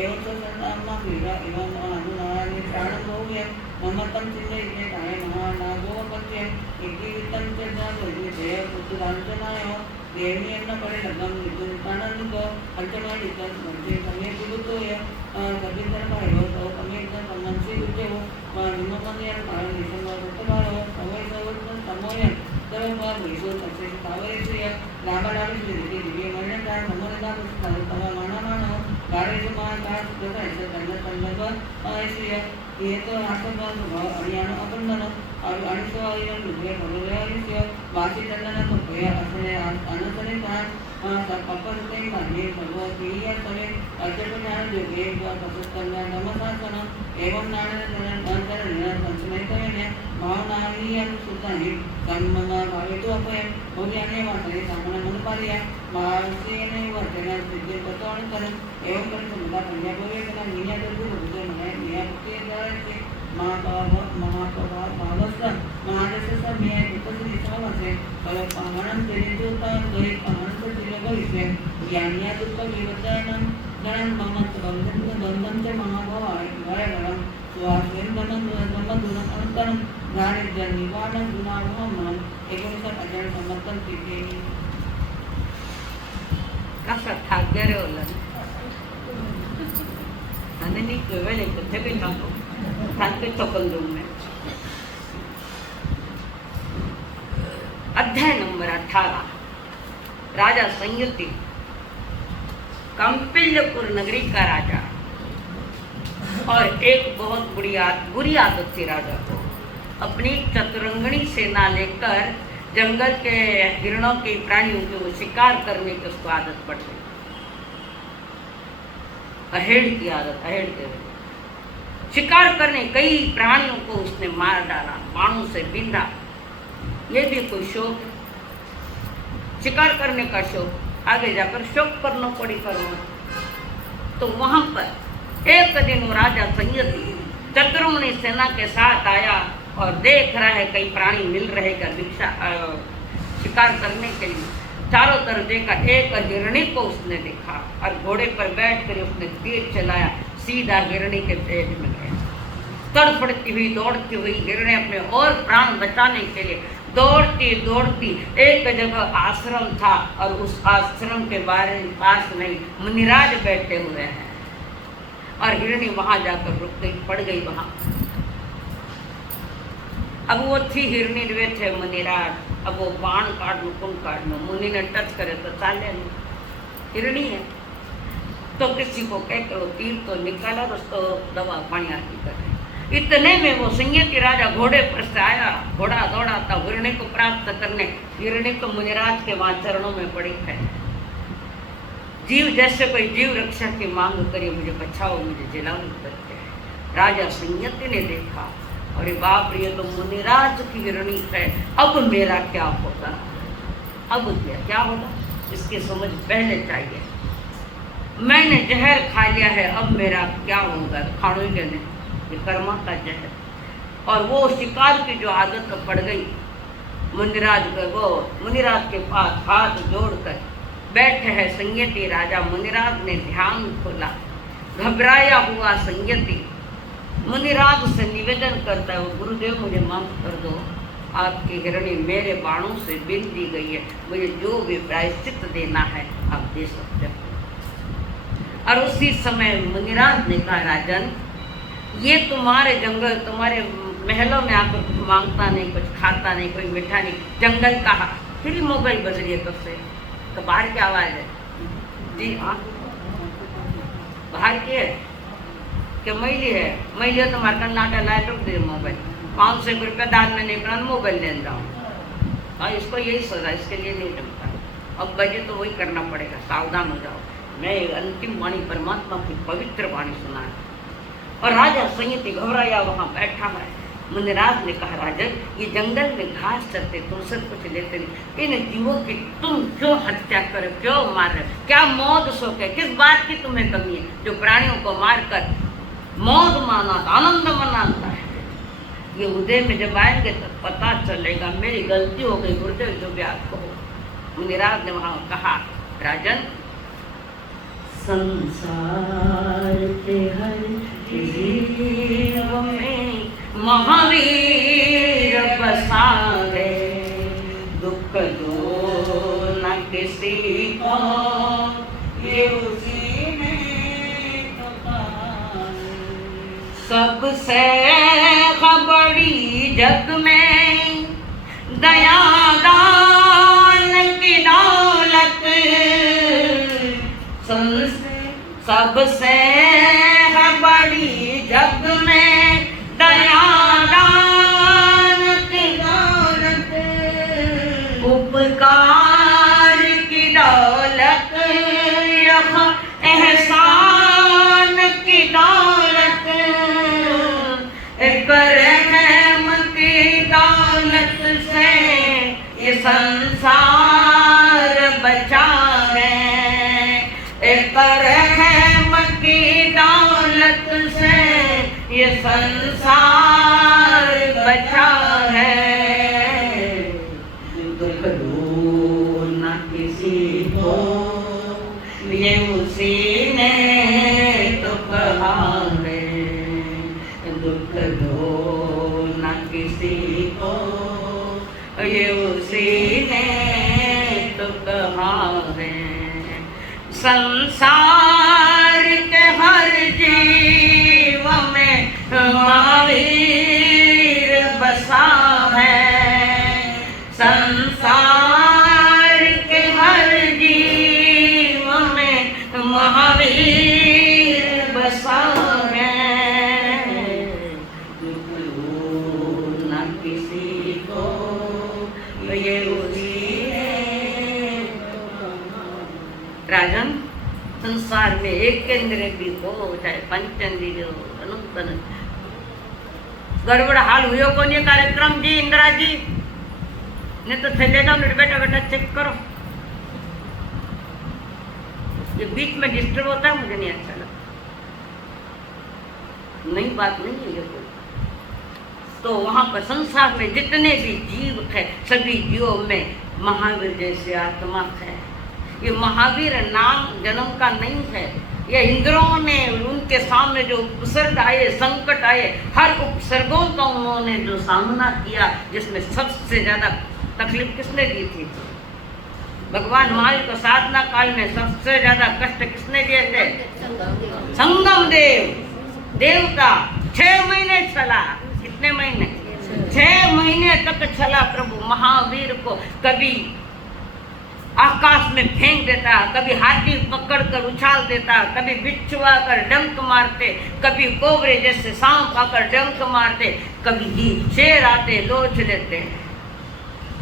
एवं तो संत अम्मा मेरा एवं अनुनारायण प्राण हो गए ममतम चिन्ह इतने काहे महानागो पक्षे एकीवितम च न कोई जय पुत्रांचनायो देवी अन्न पड़े लगम नितुन कानन को पंचमा नितन मंचे समय पुरुतो या कबिंदर भाइयो तो कमे एकदम सम्मानसी रुचे हो निममन या कारण निसंग सत्तवारो समय सर्वत्र समोय तब वह भैसो सबसे तावरे से या लाभा लाभी से देखिए दिव्य मरण का नमनदा पुस्तक तवा माना मानो गारे जो मान का जैसा ऐसे करना संदर्भ ऐसे ये तो आसपास हरियाणा अपंदन और अणसो आयन दुबे भगले आलिस्य वासी चंदन को भय असने अनसने का पप्पन ते माने सर्व क्रिया सवे अजपनान जो वेद व तपस्कन्या नमशासन एवं नारायण अंतर निरंतर पंचमे कयने भावनाहियन सुताहि सम्मना भावेतो अपय होर्याने वासने सामना मन पालिया मासेने वचन सिद्धि पतोण कर एवं कर समुदा कन्या भवे कना निया दर्दु भुजे मने निया के द्वारा महाभावस्व महादशस में उपस्थित समासे कल पाहणम तेजोता गई पाहण पर दिलगविसे ज्ञानिया दुख विवचनम गणन ममत बंधन च महाभाव वयगणम अनंतरम दारिद्र्य निवारण गुणानुमान 19 संवत्सर तिथे कसा ठाक रे ओला आणि नी वेळे कथे भी ना ठाके चकल दूं में अध्याय नंबर 18 राजा संयुति कंपिलपुर नगरी का राजा और एक बहुत बुरी आदत थी राजा को अपनी चतुरंगणी सेना लेकर जंगल के हिरणों के प्राणियों के वो शिकार करने की उसको आदत पड़ गई अहेड़ की आदत अहेड़ के शिकार करने कई प्राणियों को उसने मार डाला बाणों से बिंधा ये भी कोई शौक शिकार करने का शौक आगे जाकर शौक करना पड़ी कर्म तो वहां पर एक दिन वो राजा संयति चतुर्मुनि सेना के साथ आया और देख रहा है कई प्राणी मिल रहे का भिक्षा शिकार करने के लिए चारों तरफ देखा एक हिरणी को उसने देखा और घोड़े पर बैठकर उसने तीर चलाया सीधा हिरणी के पेट में गया तड़फड़ती हुई दौड़ती हुई हिरणी अपने और प्राण बचाने के लिए दौड़ती दौड़ती एक जगह आश्रम था और उस आश्रम के बारे पास में मुनिराज बैठे हुए हैं और हिरणी वहां जाकर रुक गई पड़ गई वहां अब वो थी हिरणी बैठे मुनिराज अब वो बाण काट लो कुन काट लो मुनि ने टच करे तो चाले नहीं हिरणी है तो किसी को कह करो तीर तो निकाला और उसको दवा पानी आती करे इतने में वो संयति राजा घोड़े पर से आया घोड़ा दौड़ा था हिरणी को प्राप्त करने हिरणी तो मुनिराज के वहां चरणों में पड़ी है जीव जैसे कोई जीव रक्षा की मांग करी मुझे बचाओ मुझे जिलाओ करते राजा संयति ने देखा अरे बाप रे तो मुनिराज की हिरणी है अब मेरा क्या होगा अब क्या होगा इसकी समझ पहले चाहिए मैंने जहर खा लिया है अब मेरा क्या होगा खाने के लिए ये कर्मा का जहर और वो शिकार की जो आदत पड़ गई मुनिराज के पास हाथ जोड़कर बैठे हैं संयति राजा मुनिराज ने ध्यान खोला घबराया हुआ संयति मुनिराज से निवेदन करता है वो गुरुदेव मुझे माफ कर दो आपकी हिरणी मेरे बाणों से बिन दी गई है मुझे जो भी प्रायश्चित देना है आप दे सकते हो और उसी समय मुनिराज ने कहा राजन ये तुम्हारे जंगल तुम्हारे महलों में आकर कुछ मांगता नहीं कुछ खाता नहीं कोई मीठा नहीं जंगल का फिर मोबाइल बज रही है तब से तो बाहर की आवाज है जी हाँ बाहर की है कि मैली है तो मारकर नाटा लाए रुक दे मोबाइल 500 रुपया दान में नहीं बना मोबाइल ले जाऊँ और इसको यही सजा इसके लिए नहीं जमता अब बजे तो वही करना पड़ेगा सावधान हो जाओ मैं अंतिम वाणी परमात्मा की पवित्र वाणी सुना और राजा संयति घबराया वहाँ बैठा है मुनिराज ने कहा राजन ये जंगल में घास चलते तुमसे कुछ लेते नहीं इन जीवों की तुम क्यों हत्या करे क्यों मार रहे क्या मौत शोक है किस बात की तुम्हें कमी है जो प्राणियों को मारकर मौत मानाता आनंद मनाता है ये उदय में जब आएंगे तब पता चलेगा मेरी गलती हो गई गुरुदेव जो भी आपको हो मुनिराज ने वहां कहा राजन संसार के हर जीव में महावीर बसावे दुख दो न किसी को ये उसी में सबसे बड़ी जग में दया दान की दौलत सबसे बड़ी जग में दया दान की दौलत उपकार की दौलत यह एहसान की दौलत एक रहम की दौलत से ये संसार बचा है एक रहम की दौलत से ये संसार बचा है दुख दो न किसी को ये उसी ने तो कहा है दुख है। संसार के हर जीव में महावीर बसा है। संसार के हर जीव में महावीर बसा है। न किसी को ये उसी है। राजन, संसार में एक केंद्र भी हो, चाहे पंचेंद्रिय हो, अनंत गड़बड़ हाल हुए को नहीं कार्यक्रम जी, इंदिरा जी ने तो थे ले जाओ, बेटा बेटा चेक करो। ये बीच में डिस्टर्ब होता है, मुझे नहीं अच्छा लगता। नई बात नहीं है ये कोई। तो वहां पर संसार में जितने भी जीव है, सभी जीवों में महावीर जैसे आत्मा है। ये महावीर नाम जन्म का नहीं है। ये इंद्रों ने उनके सामने जो उपसर्ग आए, संकट आए, हर उपसर्गों का उन्होंने जो सामना किया, जिसमें सबसे ज्यादा तकलीफ किसने दी थी? भगवान महावीर को साधना काल में सबसे ज्यादा कष्ट किसने दिए थे? संगम देव देवता। 6 महीने चला। कितने महीने? 6 महीने तक चला प्रभु महावीर को। कभी आकाश में फेंक देता, कभी हाथी पकड़ कर उछाल देता, कभी बिच्छू आकर डंक मारते, कभी कोबरे जैसे सांप आकर डंक मारते, कभी शेर आते लोच लेते।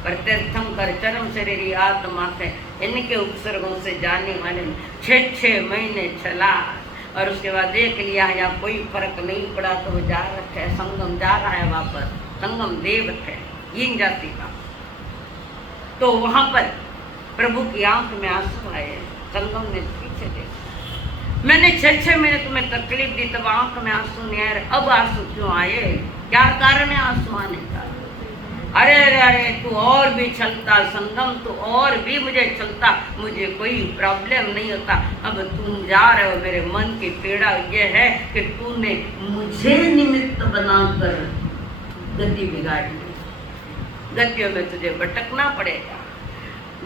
पर तीर्थंकर चरम शरीरी आत्मा से इनके उपसर्गों से जाने वाले 6 महीने चला और उसके बाद देख लिया यहाँ कोई फर्क नहीं पड़ा तो वो जा रखा है, संगम जा रहा है वापस। संगम देव है इन जाति का। तो वहां पर प्रभु की आंख में आंसू आए। संगम ने पीछे देखा, मैंने 6 महीने तुम्हें तकलीफ दी, तब आंख में आंसू नहीं आए, अब आंसू क्यों आए? क्या कारण है आंसू आने का? अरे अरे अरे, तू और भी चलता संगम, तू और भी मुझे चलता, मुझे कोई प्रॉब्लम नहीं होता। अब तुम जा रहे हो, मेरे मन की पीड़ा ये है कि तूने मुझे निमित्त बनाकर गति बिगाड़ ली। गतियों में तुझे भटकना पड़ेगा।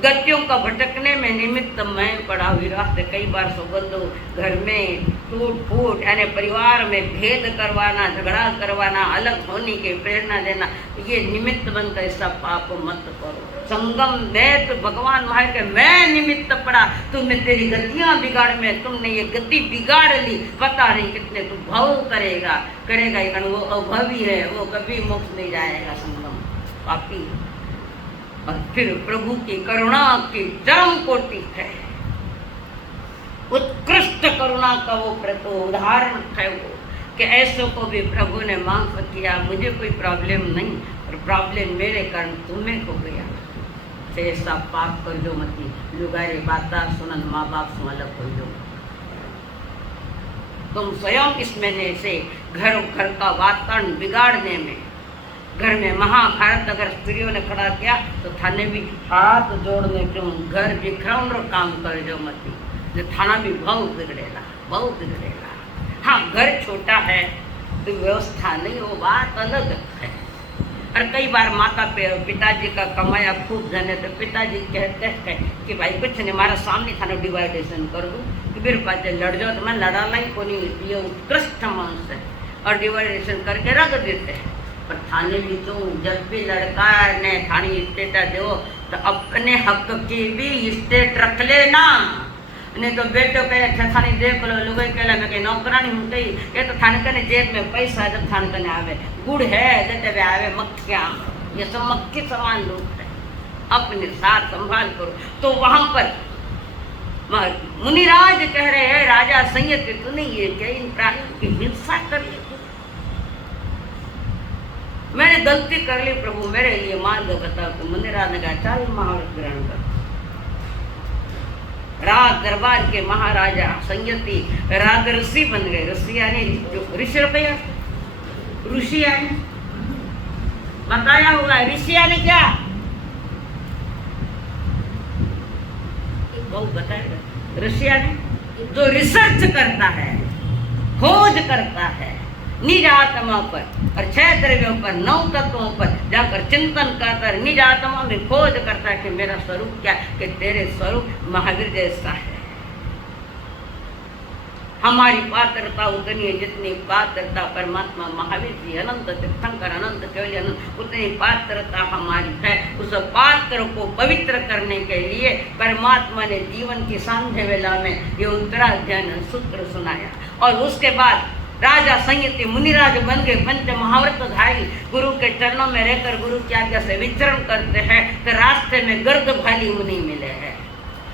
गतियों का भटकने में निमित्त मैं पड़ा हुई रास्ते। कई बार सौगंधो घर में टूट फूट यानी परिवार में भेद करवाना, झगड़ा करवाना, अलग होने की प्रेरणा देना, ये निमित्त बनकर ऐसा पाप मत करो। संगम में तो भगवान महावीर के मैं निमित्त पड़ा, तुमने तेरी गतियां बिगाड़ में, तुमने ये गति बिगाड़ ली, पता नहीं कितने तू भव करेगा। वो अभवी है, वो कभी मोक्ष नहीं जाएगा। संगम पापी। और फिर प्रभु की करुणा की चरम कोटि है, उत्कृष्ट करुणा का वो उदाहरण है वो, कि ऐसों को भी प्रभु ने माफ किया। मुझे कोई प्रॉब्लम नहीं, और प्रॉब्लम मेरे कारण तुम्हें हो गया। ऐसा पाप कर जो मती लुगारे बाता सुनन माँ बाप से अलग हो जो। तुम स्वयं इसमें से घर का वातावरण बिगाड़ने में, घर में महाभारत अगर स्त्रियों ने खड़ा किया तो थाने भी हाथ जोड़ने क्यों घर बिखराउन काम कर जो मती, जो थाना भी बहुत बिगड़ेगा, बहुत बिगड़ेगा। हाँ, घर छोटा है तो व्यवस्था नहीं, वो बात अलग है। और कई बार माता पिताजी का कमाया खूब जाने तो पिताजी कहते हैं कि भाई कुछ नहीं, हमारा सामने थाना डिवाइडेशन कर दूँ कि मेरे पास लड़ जाओ, तो मैं लड़ाना ही को नहीं, ये उत्कृष्ट मांस है। और डिवाइडेशन करके रख देते हैं। पर थाने भी तो जब भी लड़का ने थाने स्टेट दो तो अपने हक की भी स्टेट रख लेना, नहीं तो बेटो कहे थाने देख लो, लोग कहला मैं कहीं नौकरानी हूँ कही, ये तो थाने कने जेब में पैसा जब थाने कने आवे, गुड़ है जब आवे मक्खियाँ, ये सब मक्खी समान लोग है। अपने साथ संभाल करो। तो वहां पर मुनिराज कह रहे हैं राजा संयत तूने ये क्या इन प्राणियों की हिंसा कर ली, मैंने गलती कर ली प्रभु, मेरे लिए मार्ग बताओ। तो मुनिराज ने कहा चल महाव्रत ग्रहण कर। राज दरबार के महाराजा संयति राज ऋषि बन गए। ऋषि यानी ऋषि रुपया, ऋषि यानी बताया होगा, ऋषि यानी क्या बहुत बताएगा। ऋषि यानी जो रिसर्च करता है, खोज करता है, निज आत्मा पर और 6 द्रव्यों पर, 9 तत्वों पर जाकर चिंतन करता है, निज आत्मा में खोज करता है कि मेरा स्वरूप क्या है, कि तेरे स्वरूप महावीर जैसा है। हमारी पात्रता उतनी है जितनी पात्रता परमात्मा महावीर जी अनंत तीर्थंकर अनंत केवल अनंत, उतनी पात्रता हमारी है। उस पात्र को पवित्र करने के लिए परमात्मा ने जीवन की सांध्य वेला में ये उत्तराध्याय सूत्र सुनाया। और उसके बाद राजा संयति मुनिराज बन गए, पंच महाव्रतधारी गुरु के चरणों में रहकर गुरु की आज्ञा से विचरण करते हैं। तो रास्ते में गर्दभाली मुनि मिले हैं।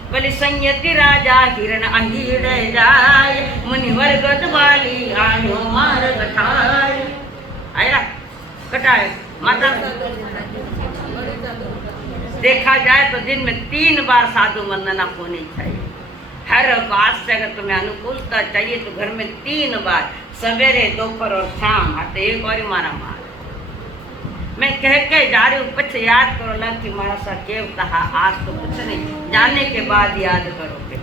बोले संयति राजा हिरण अहीर जाय, मुनिवर गर्दभाली आयो मार्ग ठाय। आया कटाए माता। देखा जाए तो दिन में 3 बार साधु वंदना होनी चाहिए। हर बात से अगर तुम्हें अनुकूलता चाहिए तो घर में 3 बार, सवेरे, दोपहर और शाम। आते एक और ही मारा मार मैं कह के जा रही हूँ, पीछे याद करो ला कि मारा सा केव कहा, आज तो कुछ नहीं, जाने के बाद याद करोगे।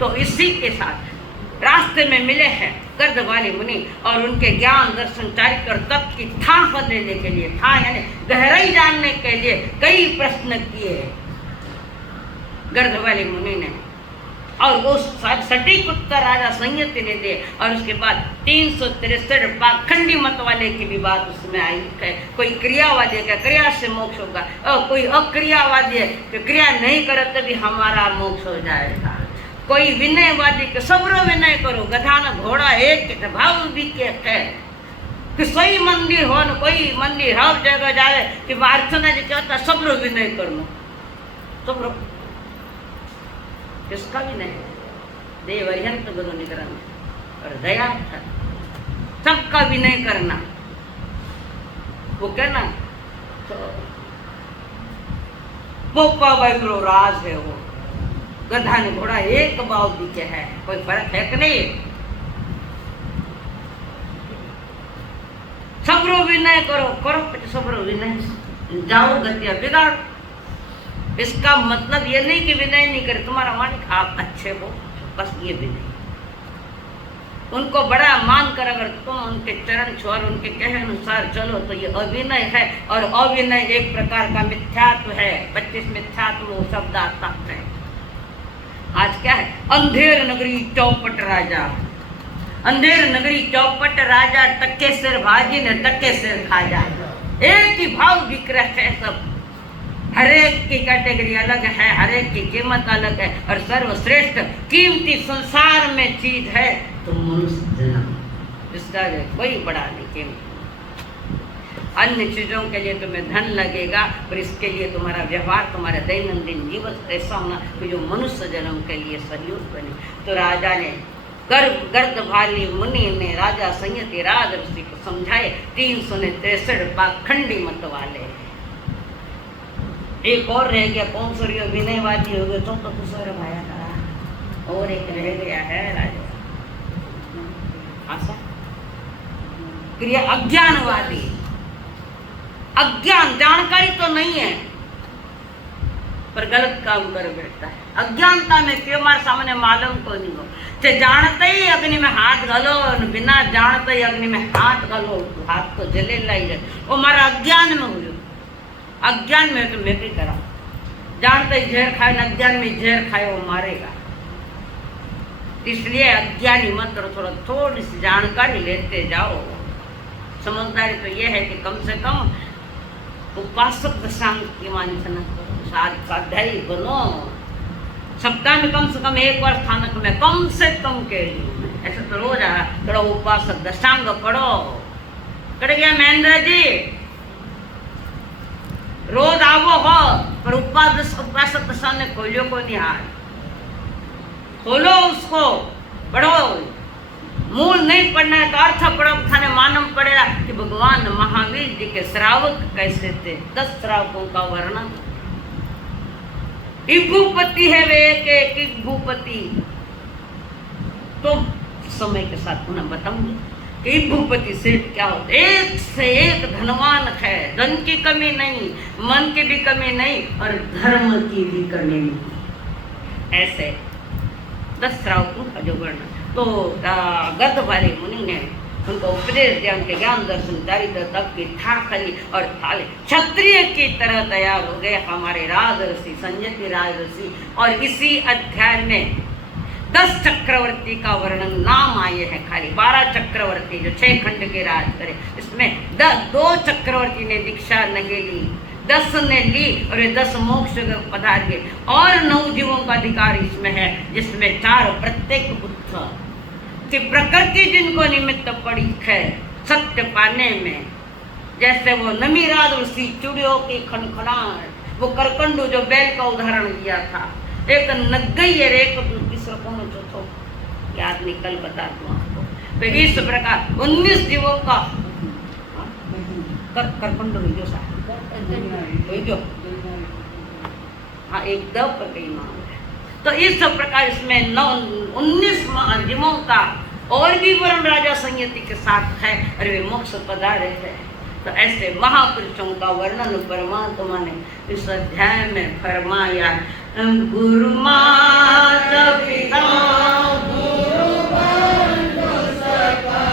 तो इसी के साथ रास्ते में मिले हैं गर्दभाली मुनि और उनके ज्ञान दर्शन चारित्र तप की था देने के लिए, था यानी गहराई जानने के लिए कई प्रश्न किए गर्दभाली मुनि ने। और वो सटीक उत्तर राजा संयति ने दिए। और उसके बाद 363 पाखंडी मत वाले की भी बात उसमें आई है। कोई क्रियावादी है, क्रिया से मोक्ष होगा, और कोई अक्रियावादी है कि क्रिया नहीं करे तभी हमारा मोक्ष हो जाएगा। कोई विनयवादी के सबरो विनय करो, गधा न घोड़ा एक भाव भी के है कि सही मंदिर हो न कोई मंदिर हर जगह जाए कि अर्चना जी कहता सबरो विनय कर लो, सबरो किसका भी नहीं। देव अरिहंत गुरु निकरण और दया सबका विनय करना, वो कहना तो पोपा बैरो राज है। वो गधा ने घोड़ा एक बाव दिखे है, कोई फर्क है कि नहीं। सबरो विनय करो, करो सबरो विनय, जाओ गतिया बिगाड़। इसका मतलब ये नहीं कि विनय नहीं करे, तुम्हारा मालिक आप अच्छे हो, बस ये विनय। उनको बड़ा मान कर अगर तुम उनके चरण छुआ, उनके कहे अनुसार चलो तो ये अविनय है। और अविनय एक प्रकार का मिथ्यात्व है। 25 मिथ्यात्व शब्द आता है। आज क्या है? अंधेर नगरी चौपट राजा, अंधेर नगरी चौपट राजा, टक्के सिर भाजी ने टक्के सिर खा जाए। एक ही भाव विक्रय है सब, हरेक की कैटेगरी अलग है, हरेक की कीमत अलग है। और सर्वश्रेष्ठ कीमती संसार में चीज है तो मनुष्य जन्म, इसका कोई बड़ा नहीं कीमत। अन्य चीजों के लिए तुम्हें धन लगेगा, पर इसके लिए तुम्हारा व्यवहार, तुम्हारा दैनंदिन जीवन ऐसा होना कि जो मनुष्य जन्म के लिए सहयोग बने। तो राजा ने गर्दभाली मुनि ने राजा संयति राजर्षि को समझाए। 363 पाखंडी मत वाले। एक और रह गया, कौन सा विनयवादी हो गए तो कुछ और भाया था। और एक रह गया है राजा आशा क्रिया अज्ञानवादी। अज्ञान, जानकारी तो नहीं है पर गलत काम कर बैठता है। अज्ञानता में क्यों हमारे सामने मालूम को नहीं हो, चाहे जानते ही अग्नि में हाथ घालो, बिना जानते ही अग्नि में हाथ घालो, हाथ तो जले लाई जाए। वो हमारा अज्ञान में हुई। अज्ञान में तो मैं भी करा, जानते ही जहर खाए, अज्ञान में जहर खाए वो मारेगा। इसलिए अज्ञानी मत रहो, थोड़ी सी जानकारी लेते जाओ। समझदारी तो ये है कि कम से कम उपासक दशांग की मानना करो, स्वाध्यायी बनो। सप्ताह में कम से कम एक बार स्थानक में कम से कम के लिए, ऐसे तो रोज आ थोड़ा उपासक दशांग पढ़ो। कट गया महेंद्र जी, रोज आवो हो पर उपासक दशांग खोलो को नहीं, हाथ खोलो उसको, पढ़ो। मूल नहीं पढ़ना है तो अर्थ पढ़ो। खाने मालूम पड़ेगा कि भगवान महावीर जी के श्रावक कैसे थे। 10 श्रावकों का वर्णन। भूपति है वे एक भूपति, तो समय के साथ उन्हें बताऊंगी कि भूपति से क्या होता है। एक से एक धनवान है, धन की कमी नहीं, मन की भी कमी नहीं और धर्म की भी कमी नहीं। ऐसे 10 श्रावकों का जो वर्णन। तो गर्दभाली मुनि ने उनको उपदेश दिया, उनके ज्ञान दर्शन दारिद्र तप की थाली और थाली क्षत्रिय की तरह तैयार हो गए हमारे राजर्षि संजय के राजर्षि। और इसी अध्याय में 10 चक्रवर्ती का वर्णन नाम आए हैं, खाली 12 चक्रवर्ती जो 6 खंड के राज करे। इसमें 2 चक्रवर्ती ने दीक्षा नहीं ली, 10 ने ली और ये 10 मोक्ष पधार गए। और 9 जीवों का अधिकार इसमें है, जिसमें 4 प्रत्येक बुद्ध कि प्रकृति जिनको निमित्त पड़ी है सत्य पाने में, जैसे वो नमीराज उसी चूड़ियों की खनखनाहट, वो करकंडू जो बैल का उदाहरण दिया था, एक नगई है एक तीसरा कौन चौथो याद निकल बता दूं आपको। तो इस प्रकार 19 जीवों का करकंडू जो सा जो हाँ एक दव पर कई मांग है। तो इस प्रकार इसमें 19 जीवों का और भी वरुण राजा संयति के साथ है और वे मोक्ष पधारे हैं। तो ऐसे महापुरुषों का वर्णन परमात्मा ने इस अध्याय में फरमाया। गुरु माता पिता गुरु बंधु सखा,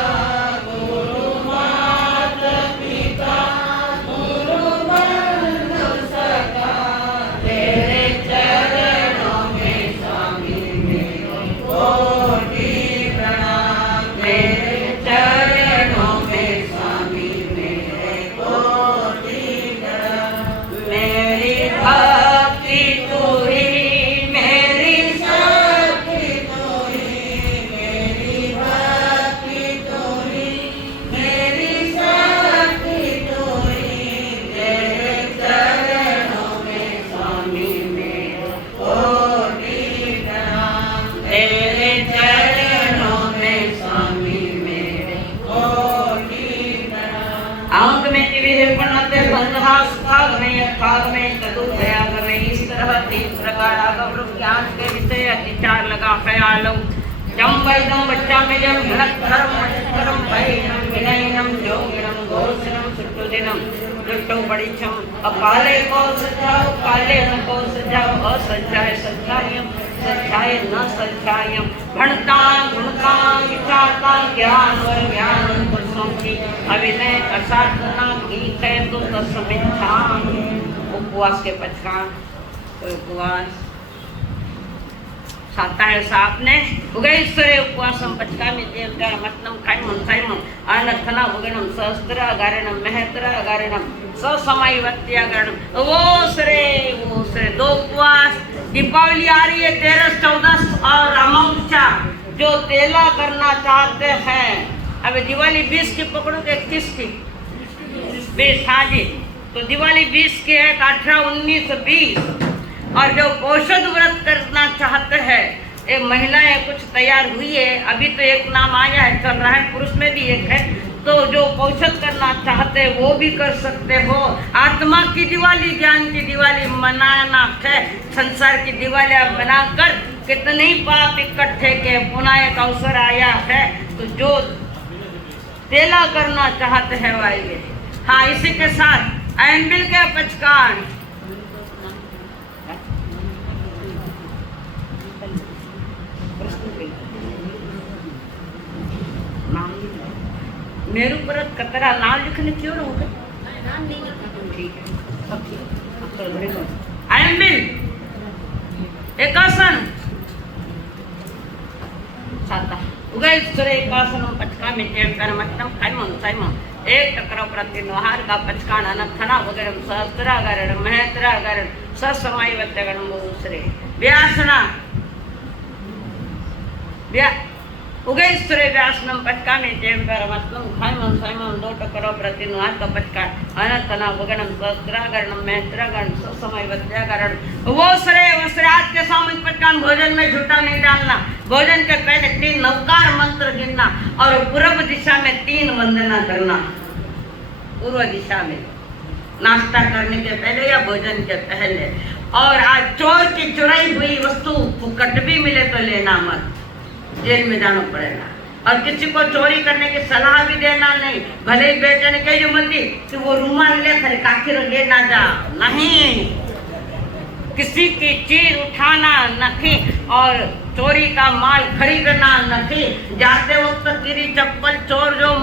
गुरु माता पिता गुरु बंधु सखा, तेरे चरणों में स्वामी मेरे कोटि प्रणाम, तेरे चरणों में स्वामी मेरे कोटि प्रणाम। मेरी भक्ति तू ही, मेरी शक्ति तू ही, मेरी भक्ति तू ही, मेरी शक्ति तू ही, तेरे चरणों में स्वामी मेरे कोटि प्रणाम, तेरे चरणों में स्वामी मेरे कोटि प्रणाम। आंख में विहिर्पणते बंधहास भाग में यथाग में तदुदयाग में इस तरह 3 प्रकार आगम ज्ञान के विषय विचार लगा ख्यालो जम्बैदम बच्चा में जब भनक धर्म धर्म भयनम विनयनम योगिनम घोषणम सुटुदिनम दुष्टो बड़िछम अकाले को सजाओ काले न को सजाओ असज्जाय सज्जायम सज्जाय न सज्जायम भणता गुणता विचारता ज्ञान और ज्ञान पुरुषों की अभिनय असाधना की है तो तस्मिच्छाम। उपवास के पचकान उपवास साता है साप ने उगैश्वरे उपवासम पचकामि देवता मतनम खाइमं साइमं अनथना उगणम सहस्त्रागारणम महत्रागारणम ससमयवत्यागारणम। वो सरे 2 उपवास। दीपावली आ रही है 13, 14 और अमावस्या जो तेला करना चाहते हैं। अब दिवाली 20 की पकड़ो तो 21 की 20 हाँ जी, तो दिवाली 20 की है 18, 19, 20। और जो औषध व्रत करना चाहते हैं ये महिलाएं कुछ तैयार हुई है, अभी तो एक नाम आया है चल रहा है, पुरुष में भी एक है। तो जो औषध करना चाहते हैं वो भी कर सकते हो। आत्मा की दिवाली ज्ञान की दिवाली मनाना है, संसार की दिवाली बनाकर कितने ही पाप इकट्ठे के पुनः एक अवसर आया है। तो जो तेला करना चाहते हैं वाइए हाँ, इसी के साथ एम्बिल के पचकान मेरू परत कतरा नाम लिखने क्यों रहोगे? नाम नहीं लिखा। ठीक है सब ठीक है। एम्बिल एकासन साता उगैश्वरे एकासनम पचकामि देवतामत्तम खाइमं साइमं एक टकराव प्रतिनोहार का पचकान अनथना वगैरह सहस्त्रागारण महत्रागारण ससमयवत्यागारण दूसरे व्यासना उगैश्वरे व्यासनम पचकामि देवतामत्तम खाइमं साइमं 2 टकराव प्रतिनोहार का पचकान अनथना वगैरह सहस्त्रागारण महत्रागारण ससमयवत्यागारण। वो सरे वस्त्रात के सामूहिक पचकान भोजन में झूठा नहीं डालना। भोजन के पहले 3 नवकार मंत्र गिनना और पूर्व दिशा में 3 वंदना करना। पूर्व दिशा में नाश्ता करने के पहले या भोजन के पहले। और आज चोर की चुराई हुई वस्तु फुकट भी मिले तो लेना मत, जेल में जाना पड़ेगा। और किसी को चोरी करने की सलाह भी देना नहीं। भले ही बेटे ने कही मती कि वो रुमाल ले खरे काखिर ले ना जा, नहीं। किसी की चीज उठाना नहीं। और चोरी का माल खरीदना नहीं। जाते वक्त तेरी चप्पल चोर जो